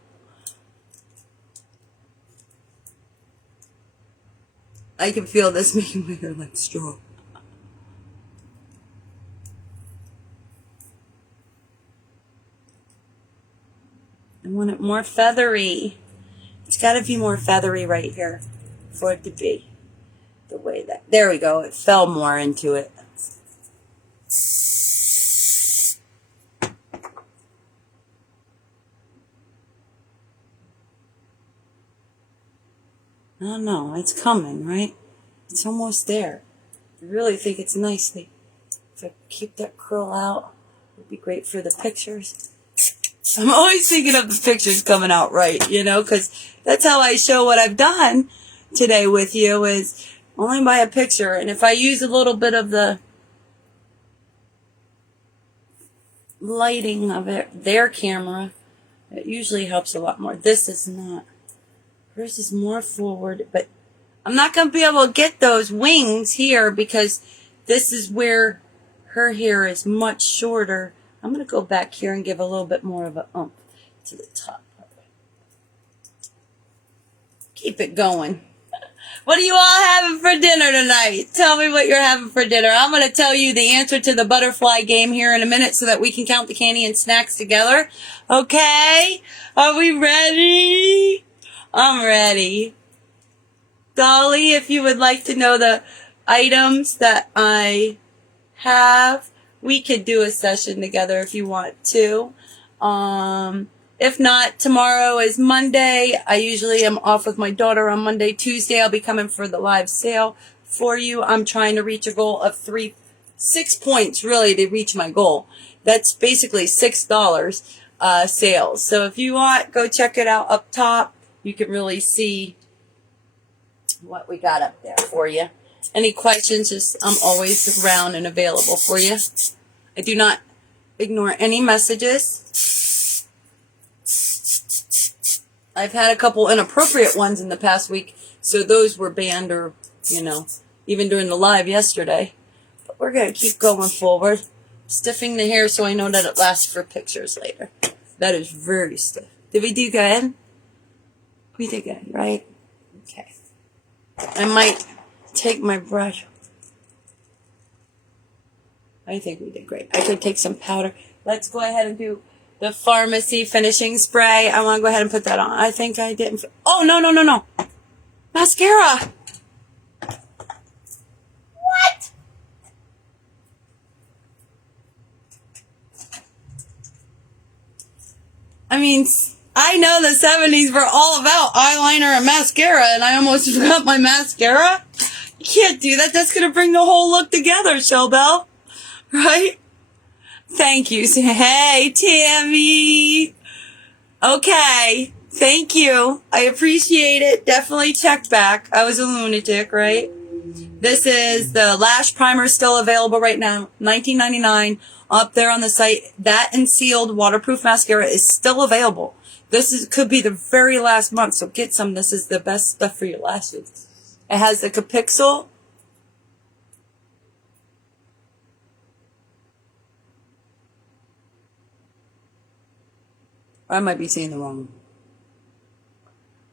I can feel this making my hair like straw. I want it more feathery. It's got to be more feathery right here for it to be the way that. There we go. It fell more into it. I don't know. It's coming, right? It's almost there. I really think it's nicely. If I keep that curl out, it would be great for the pictures. I'm always thinking of the pictures coming out right, you know, because that's how I show what I've done today with you is only by a picture. And if I use a little bit of the lighting of it, their camera, it usually helps a lot more. This is not. Hers is more forward, but I'm not going to be able to get those wings here because this is where her hair is much shorter. I'm going to go back here and give a little bit more of a oomph to the top. Keep it going. What are you all having for dinner tonight? Tell me what you're having for dinner. I'm going to tell you the answer to the butterfly game here in a minute so that we can count the candy and snacks together. Okay? Are we ready? I'm ready. Dolly, if you would like to know the items that I have, we could do a session together if you want to. If not, tomorrow is Monday. I usually am off with my daughter on Monday. Tuesday, I'll be coming for the live sale for you. I'm trying to reach a goal of 6 points, really, to reach my goal. That's basically $6 sales. So if you want, go check it out up top. You can really see what we got up there for you. Any questions, just I'm always around and available for you. I do not ignore any messages. I've had a couple inappropriate ones in the past week, so those were banned or, you know, even during the live yesterday. But we're going to keep going forward. Stiffing the hair so I know that it lasts for pictures later. That is very stiff. Did we do good? We did good, right? Okay. I might take my brush. I think we did great. I could take some powder. Let's go ahead and do the pharmacy finishing spray. I want to go ahead and put that on. I think I didn't. Oh, no. Mascara. What? I mean, I know the 70s were all about eyeliner and mascara, and I almost forgot my mascara. You can't do that. That's going to bring the whole look together, Shellbell. Right? Thank you. Hey, Tammy. Okay. Thank you. I appreciate it. Definitely check back. I was a lunatic, right? This is the lash primer, still available right now. $19.99 up there on the site. That and sealed waterproof mascara is still available. Could be the very last month, so get some. This is the best stuff for your lashes. It has the Capixel. I might be saying the wrong one.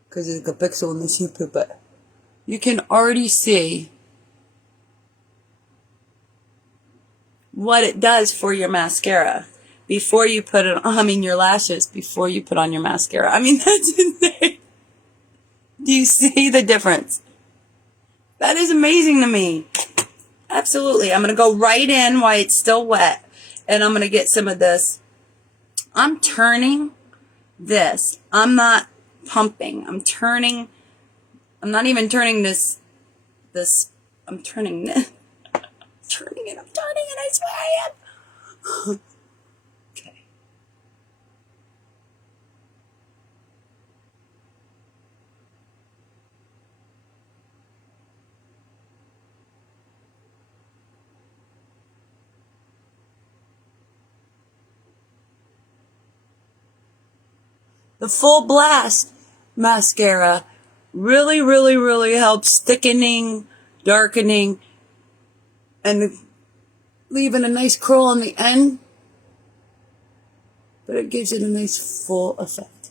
Because it's a Capixel in the super, but you can already see what it does for your mascara before you put it on, your lashes before you put on your mascara. I mean, that's insane. Do you see the difference? That is amazing to me. Absolutely. I'm going to go right in while it's still wet, and I'm going to get some of this. I'm turning this. I'm not pumping. I'm turning. I'm not even turning this. I'm turning this. I'm turning it. I swear I am. Okay. The Full Blast mascara really helps thickening, darkening, and leaving a nice curl on the end, but it gives it a nice full effect.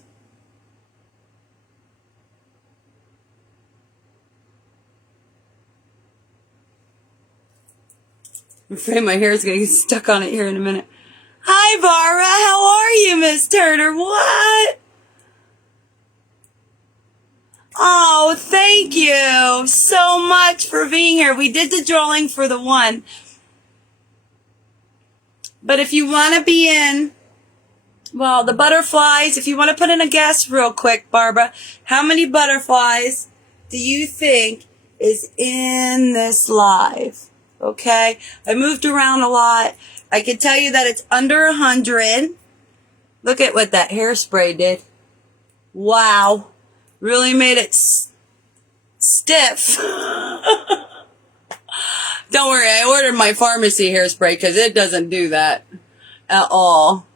I'm afraid my hair is going to get stuck on it here in a minute. Hi, Farrah. How are you, Miss Turner? What? Oh, thank you so much for being here. We did the drawing for the one. But if you want to be in, well, the butterflies, if you want to put in a guess real quick, Barbara, how many butterflies do you think is in this live? Okay, I moved around a lot. I can tell you that it's under 100. Look at what that hairspray did. Wow. Really made it stiff. Don't worry, I ordered my pharmacy hairspray because it doesn't do that at all.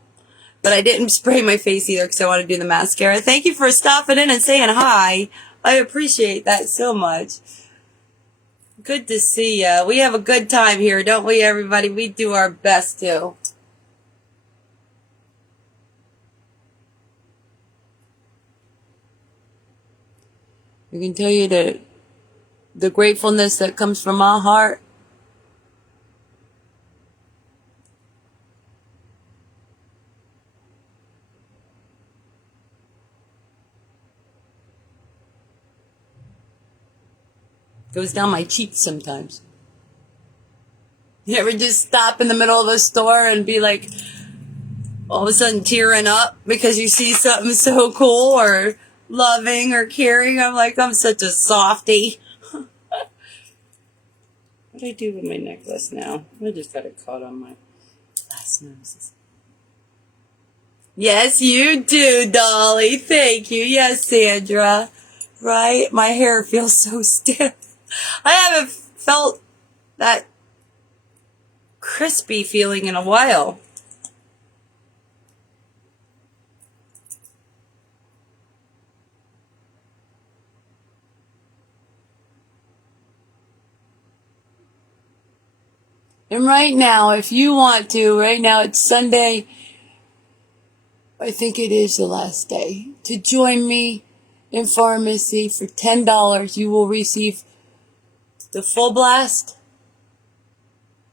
But I didn't spray my face either because I want to do the mascara. Thank you for stopping in and saying hi. I appreciate that so much. Good to see ya. We have a good time here, don't we, everybody? We do our best to. I can tell you that the gratefulness that comes from my heart. Goes down my cheeks sometimes. You ever just stop in the middle of a store and be like, all of a sudden tearing up because you see something so cool or loving or caring? I'm like, I'm such a softie. What do I do with my necklace now? I just got it caught on my last noses. Yes, you do, Dolly. Thank you. Yes, Sandra. Right? My hair feels so stiff. I haven't felt that crispy feeling in a while. And right now, if you want to, right now it's Sunday, I think it is the last day, to join me in pharmacy for $10, you will receive the full blast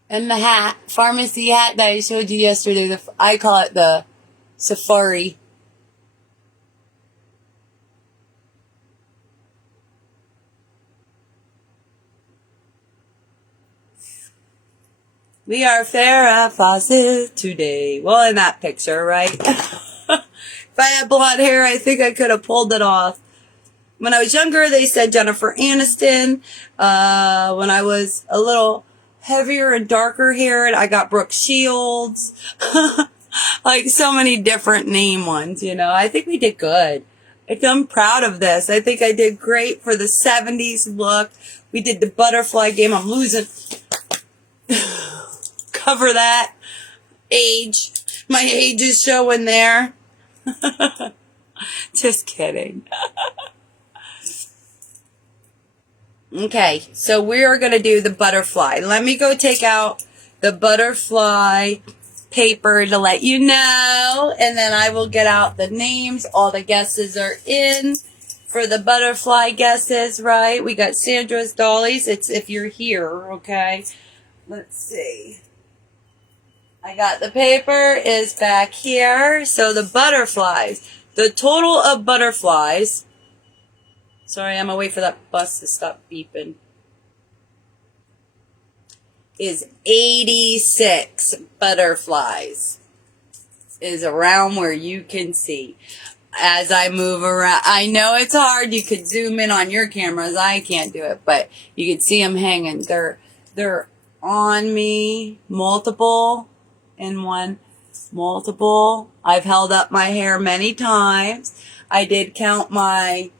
and the hat, pharmacy hat that I showed you yesterday. I call it the safari. We are Farrah Fawcett today. Well, in that picture, right? If I had blonde hair, I think I could have pulled it off. When I was younger, they said Jennifer Aniston. When I was a little heavier and darker haired, I got Brooke Shields. Like so many different name ones, you know. I think we did good. I'm proud of this. I think I did great for the 70s look. We did the butterfly game. I'm losing. Cover that. Age. My age is showing there. Just kidding. Okay, so we are going to do the butterfly. Let me go take out the butterfly paper to let you know, and then I will get out the names. All the guesses are in for the butterfly guesses, right? We got Sandra's, Dolly's. It's if you're here, okay? Let's see. I got the paper is back here. So the butterflies, the total of butterflies. Sorry, I'm gonna wait for that bus to stop beeping. Is 86 butterflies. Is around where you can see. As I move around, I know it's hard. You could zoom in on your cameras. I can't do it, but you can see them hanging. They're on me. Multiple in one. Multiple. I've held up my hair many times. I did count my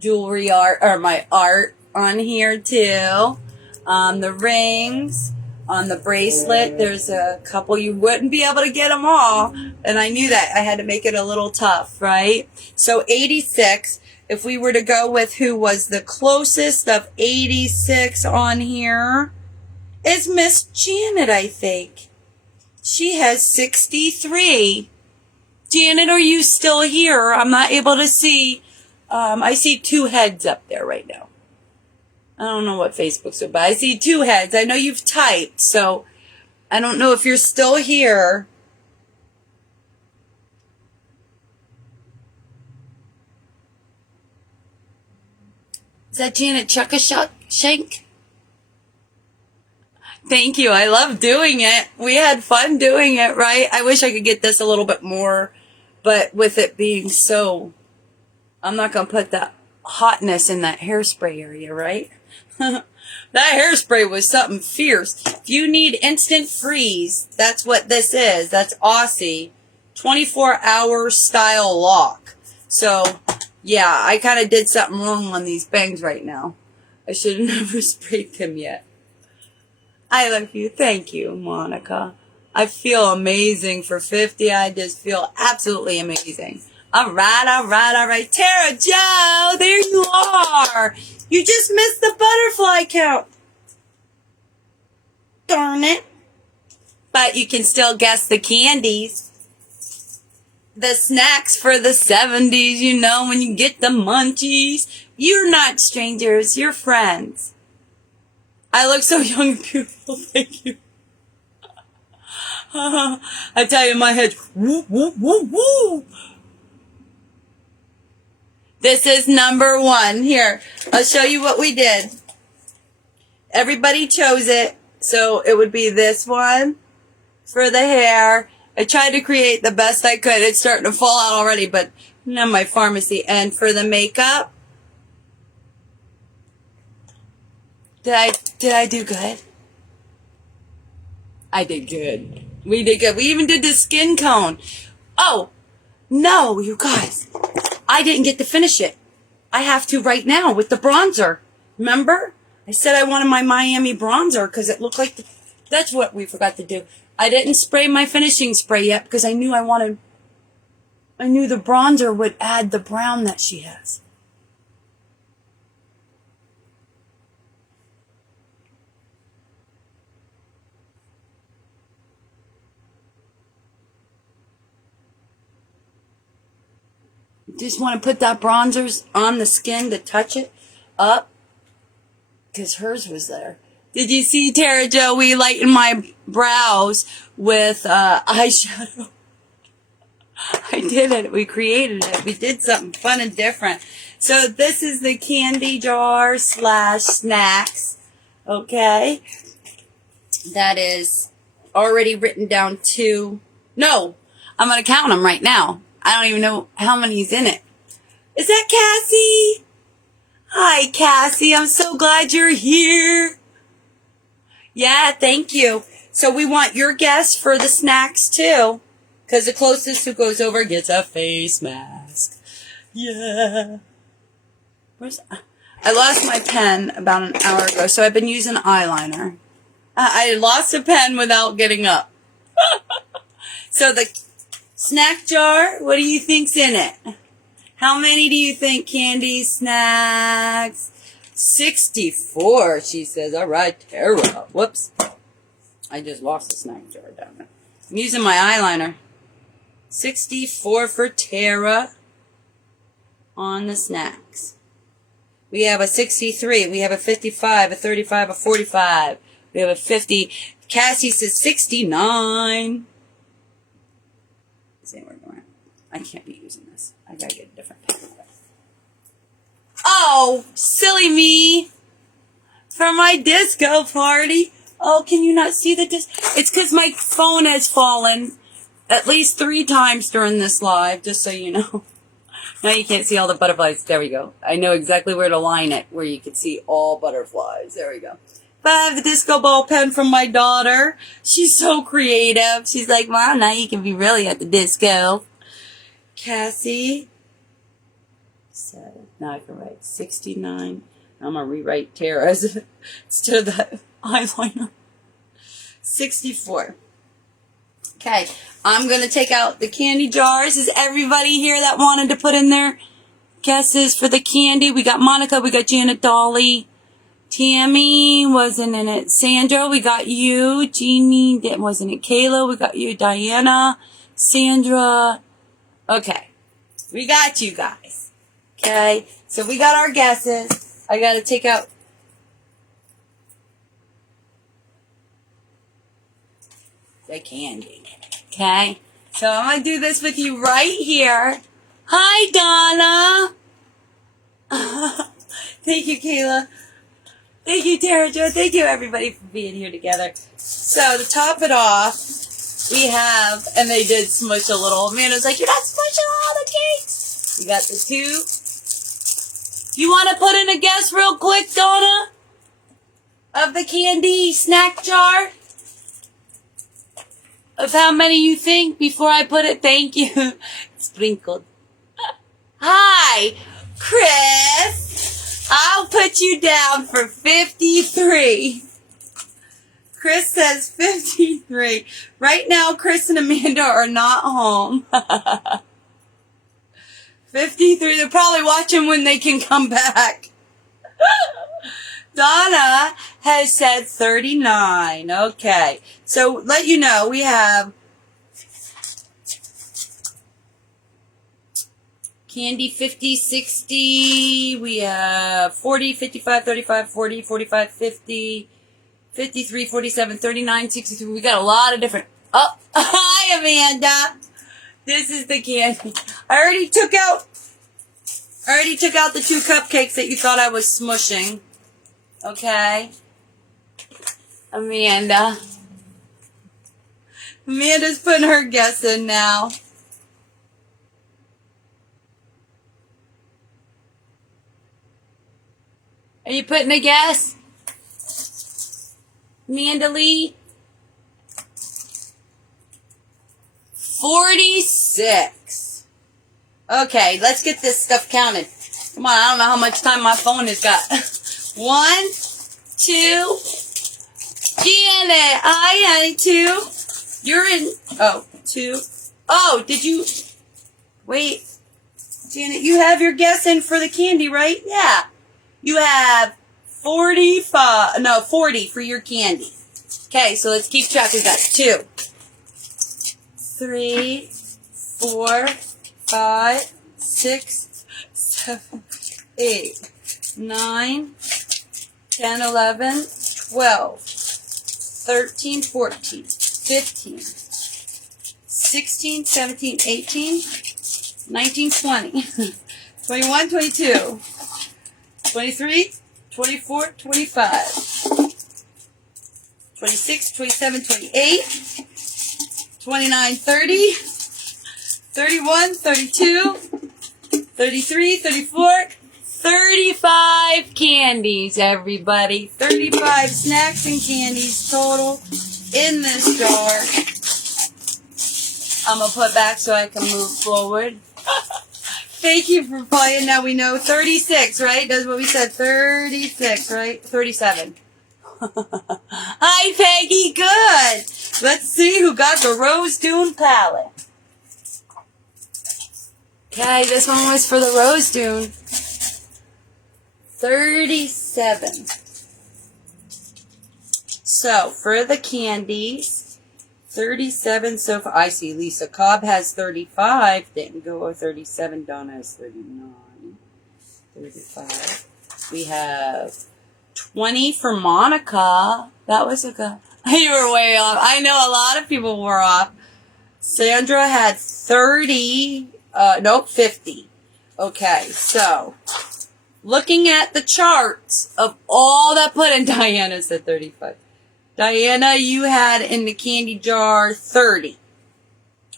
jewelry art, or my art on here too. The rings, on the bracelet, there's a couple. You wouldn't be able to get them all, and I knew that. I had to make it a little tough, right? So 86, if we were to go with who was the closest of 86 on here, is Miss Janet, I think. She has 63. Janet, are you still here? I'm not able to see. I see 2 heads up there right now. I don't know what Facebook's about. I see 2 heads. I know you've typed, so I don't know if you're still here. Is that Janet Chuckashank? Thank you. I love doing it. We had fun doing it, right? I wish I could get this a little bit more, but with it being so, I'm not going to put that hotness in that hairspray area, right? That hairspray was something fierce. If you need instant freeze, that's what this is. That's Aussie. 24-hour style lock. So, yeah, I kind of did something wrong on these bangs right now. I should have never sprayed them yet. I love you. Thank you, Monica. I feel amazing for 50. I just feel absolutely amazing. All right. Tara Joe, there you are. You just missed the butterfly count. Darn it. But you can still guess the candies. The snacks for the 70s, you know, when you get the munchies. You're not strangers, you're friends. I look so young and beautiful, thank you. I tell you, my head's woo, woo, woo, woo. This is number 1. Here, I'll show you what we did. Everybody chose it, so it would be this one for the hair. I tried to create the best I could. It's starting to fall out already, but not my pharmacy. And for the makeup, did I do good? I did good. We did good. We even did the skin cone. Oh, no, you guys. I didn't get to finish it. I have to right now with the bronzer. Remember? I said I wanted my Miami bronzer because it looked like that's what we forgot to do. I didn't spray my finishing spray yet because I knew the bronzer would add the brown that she has. Just want to put that bronzer on the skin to touch it up because hers was there. Did you see, Tara Jo? We lightened my brows with eyeshadow. I did it. We created it. We did something fun and different. So this is the candy jar / snacks. Okay. That is already written down to... No, I'm going to count them right now. I don't even know how many's in it. Is that Cassie? Hi, Cassie. I'm so glad you're here. Yeah, thank you. So we want your guess for the snacks, too. Because the closest who goes over gets a face mask. Yeah. I lost my pen about an hour ago, so I've been using eyeliner. I lost a pen without getting up. So the snack jar, what do you think's in it? How many do you think candy snacks? 64, she says. All right, Tara. Whoops. I just lost the snack jar down there. I'm using my eyeliner. 64 for Tara on the snacks. We have a 63. We have a 55, a 35, a 45. We have a 50. Cassie says 69. This ain't working right. I can't be using this. I gotta get a different pen. Oh, silly me. For my disco party. Oh, can you not see the disc? It's because my phone has fallen at least 3 times during this live, just so you know. Now you can't see all the butterflies. There we go. I know exactly where to line it, where you can see all butterflies. There we go. But I have the disco ball pen from my daughter. She's so creative. She's like, Mom, now you can be really at the disco. Cassie. So now I can write 69. I'm going to rewrite Tara's instead of the eyeliner. 64. Okay. I'm going to take out the candy jars. Is everybody here that wanted to put in their guesses for the candy? We got Monica. We got Janet Dolly. Tammy wasn't in it. Sandra, we got you. Jeannie wasn't it. Kayla, we got you. Diana. Sandra. Okay. We got you guys. Okay. So we got our guesses. I got to take out. the candy. Okay? So I'm going to do this with you right here. Hi, Donna. Thank you, Kayla. Thank you, Tara Jo. Thank you, everybody, for being here together. So to top it off, we have, and they did smush a little. Amanda's like, you're not smushing all the cakes. We got the two. You want to put in a guess real quick, Donna? Of the candy snack jar? Of how many you think before I put it? Thank you. Sprinkled. Hi, Chris. I'll put you down for 53. Chris says 53. Right now, Chris and Amanda are not home. 53. They're probably watching when they can come back. Donna has said 39. Okay. So, let you know, we have candy 50, 60. We have 40, 55, 35, 40, 45, 50, 53, 47, 39, 63. We got a lot of different. Oh, hi, Amanda. This is the candy. I already took out the 2 cupcakes that you thought I was smushing. Okay. Amanda's putting her guess in now. Are you putting a guess? Amanda Lee? 46. Okay, let's get this stuff counted. Come on, I don't know how much time my phone has got. 1, 2. Janet, hi, honey, 2. You're in. Oh, 2. Oh, did you? Wait. Janet, you have your guess in for the candy, right? Yeah. You have 40 for your candy. Okay, so let's keep track. We got 2, 3, 4, 5, 6, 7, 8, 9, 10, 11, 12, 13, 14, 15, 16, 17, 18, 19, 20, 21, 22, 23, 24, 25, 26, 27, 28, 29, 30, 31, 32, 33, 34, 35 candies, everybody. 35 snacks and candies total in this jar. I'm going to put back so I can move forward. Thank you for playing. Now we know 36, right? That's what we said. 36, right? 37. Hi, Peggy. Good. Let's see who got the Rose Dune palette. Okay, this one was for the Rose Dune. 37. So, for the candies, 37 so far. I see Lisa Cobb has 35. Didn't go with 37. Donna has 39. 35. We have 20 for Monica. That was a good. You were way off. I know a lot of people were off. Sandra had 30. 50. Okay, so looking at the charts of all that put in, Diana said 35. Diana, you had in the candy jar 30.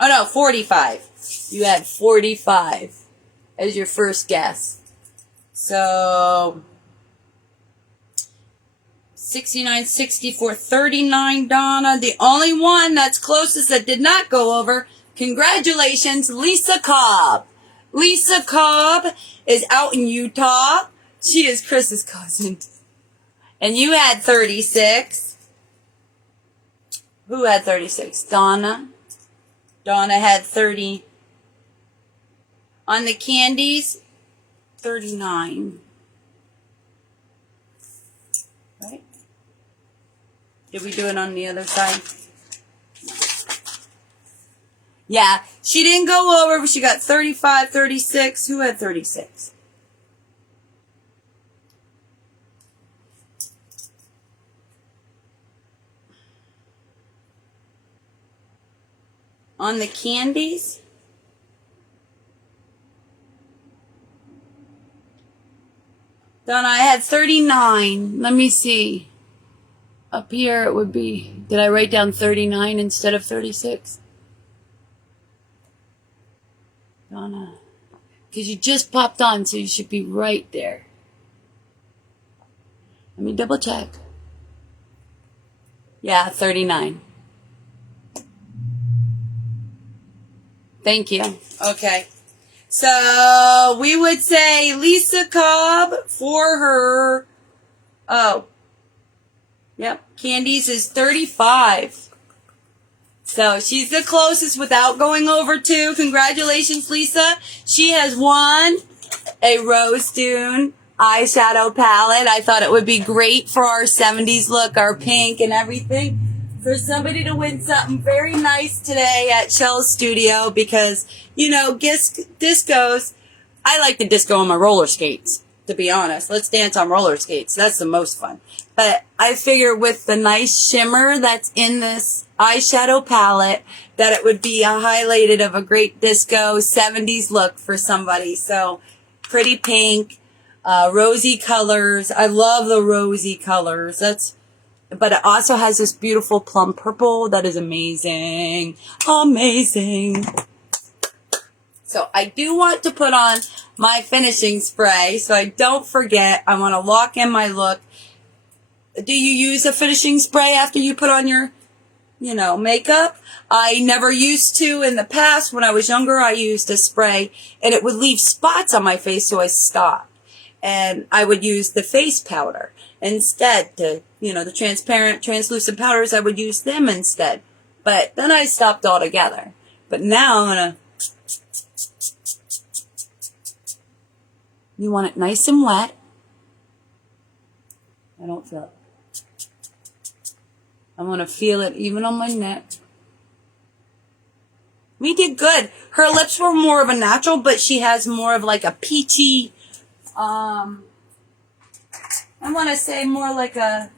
Oh no, 45. You had 45 as your first guess. So 69, 64, 39, Donna. The only one that's closest that did not go over, congratulations, Lisa Cobb. Lisa Cobb is out in Utah. She is Chris's cousin. And you had 36. Who had 36? Donna. Donna had 30. On the candies, 39. Right? Did we do it on the other side? Yeah, she didn't go over, but she got 35, 36. Who had 36? on the candies. Donna, I had 39. Let me see. Up here it would be, did I write down 39 instead of 36? Donna, because you just popped on, so you should be right there. Let me double check. Yeah, 39. Thank you. Okay. So we would say Lisa Cobb for her, candies is 35. So she's the closest without going over 2. Congratulations, Lisa. She has won a Rose Dune eyeshadow palette. I thought it would be great for our 70s look, our pink and everything. For somebody to win something very nice today at Shell's studio because, discos, I like to disco on my roller skates, to be honest. Let's dance on roller skates. That's the most fun. But I figure with the nice shimmer that's in this eyeshadow palette that it would be a highlighted of a great disco 70s look for somebody. So pretty pink, rosy colors. I love the rosy colors. But it also has this beautiful plum purple that is amazing. Amazing. So I do want to put on my finishing spray so I don't forget. I want to lock in my look. Do you use a finishing spray after you put on your, makeup? I never used to. In the past, when I was younger, I used a spray and it would leave spots on my face, so I stopped. And I would use the face powder instead the transparent, translucent powders, I would use them instead. But then I stopped altogether. But now I'm going to, you want it nice and wet. I don't feel it. I want to feel it even on my neck. We did good. Her lips were more of a natural, but she has more of like a peachy, I want to say more like a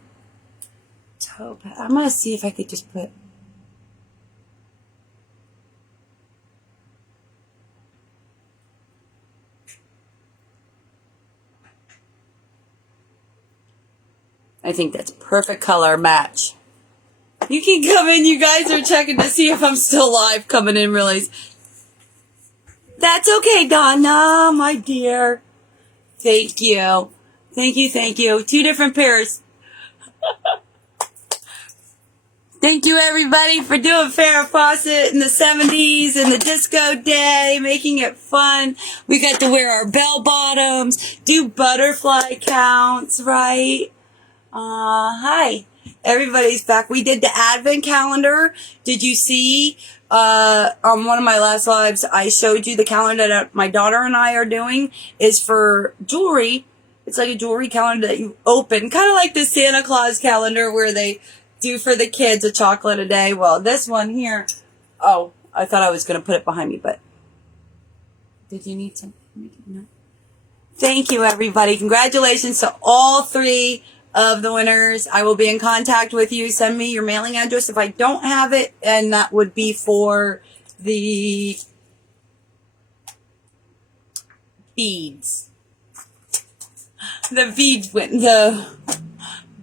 taupe. I'm going to see if I could just put. I think that's perfect color match. You can come in. You guys are checking to see if I'm still live coming in, realize. That's okay, Donna, my dear. Thank you. Thank you, thank you. 2 different pairs. Thank you, everybody, for doing Farrah Fawcett in the 70s and the disco day, making it fun. We got to wear our bell bottoms, do butterfly counts, right? Hi. Everybody's back. We did the advent calendar. Did you see, on one of my last lives, I showed you the calendar that my daughter and I are doing is for jewelry. It's like a jewelry calendar that you open, kind of like the Santa Claus calendar where they do for the kids a chocolate a day. Well, this one here, oh, I thought I was going to put it behind me, but did you need some? No. Thank you, everybody. Congratulations to all 3 of the winners. I will be in contact with you. Send me your mailing address if I don't have it, and that would be for the beads. The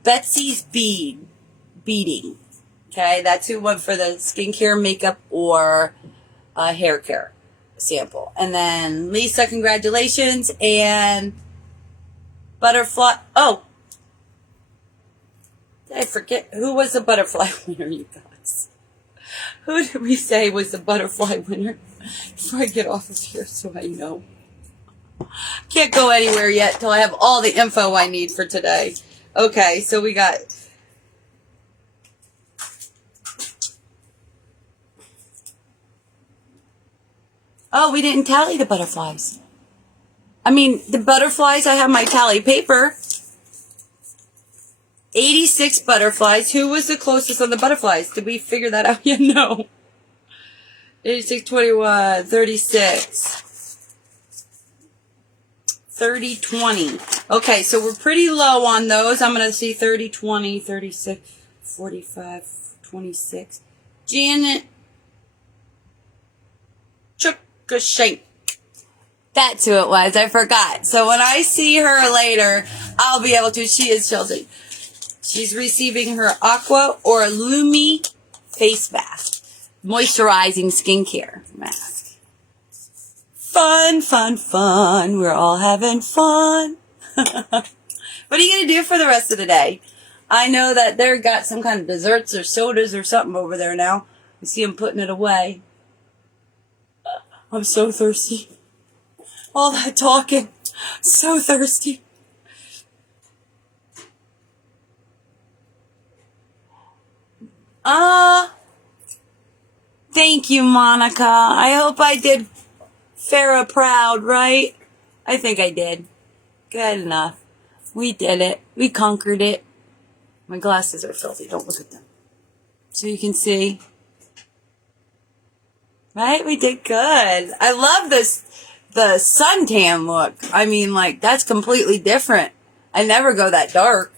Betsy's beading. Okay, that's who went for the skincare, makeup, or hair care sample. And then Lisa, congratulations, and butterfly. Oh, I forget who was the butterfly winner, you guys. Who did we say was the butterfly winner? Before I get off of here, so I know. Can't go anywhere yet till I have all the info I need for today. Okay, so we got. Oh, we didn't tally the butterflies. I mean, the butterflies, I have my tally paper. 86 butterflies. Who was the closest on the butterflies? Did we figure that out yet? No. 86, 21, 36. 30, 20. Okay, so we're pretty low on those. I'm going to see 30, 20, 36, 45, 26. Janet. Good shape. That's who it was. I forgot. So when I see her later, I'll be able to. She is children. She's receiving her Aqua or Lumi face mask. Moisturizing skincare mask. Fun, fun, fun. We're all having fun. What are you going to do for the rest of the day? I know that they've got some kind of desserts or sodas or something over there now. I see them putting it away. I'm so thirsty. All that talking. So thirsty. Thank you, Monica. I hope I did Farrah proud, right? I think I did. Good enough. We did it. We conquered it. My glasses are filthy. Don't look at them. So you can see. Right? We did good. I love this, the suntan look. I mean, like, that's completely different. I never go that dark.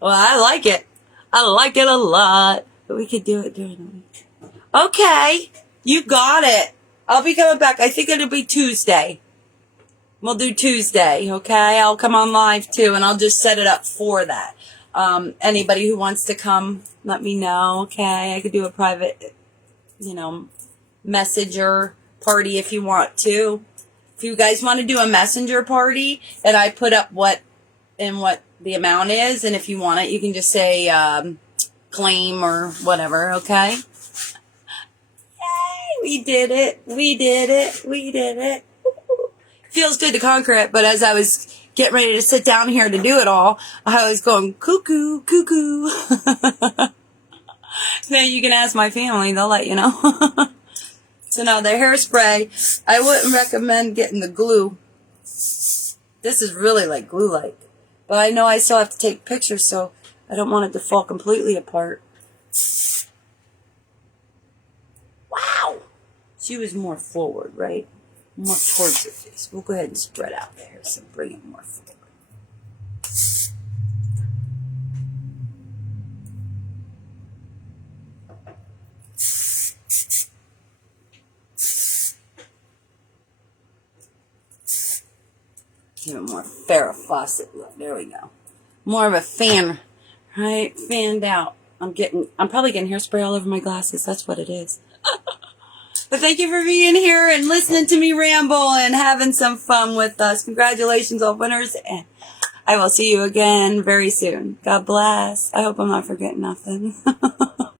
Well, I like it. I like it a lot. But we could do it during the week. Okay. You got it. I'll be coming back. I think it'll be Tuesday. We'll do Tuesday, okay? I'll come on live, too, and I'll just set it up for that. Anybody who wants to come, let me know, okay? I could do a private, messenger party if you want to. If you guys want to do a messenger party, and I put up what the amount is, and if you want it, you can just say claim or whatever, okay? Yay! We did it. We did it. We did it. Feels good to conquer it, but as I was getting ready to sit down here to do it all, I was going cuckoo, cuckoo. Now you can ask my family, they'll let you know. So now the hairspray, I wouldn't recommend getting the glue. This is really like glue-like. But I know I still have to take pictures, so I don't want it to fall completely apart. Wow! She was more forward, right? More towards her face. We'll go ahead and spread out the hair, so bring it more forward. Give it more Farrah Fawcett look. There we go. More of a fan, right? Fanned out. I'm probably getting hairspray all over my glasses. That's what it is. But thank you for being here and listening to me ramble and having some fun with us. Congratulations, all winners. And I will see you again very soon. God bless. I hope I'm not forgetting nothing.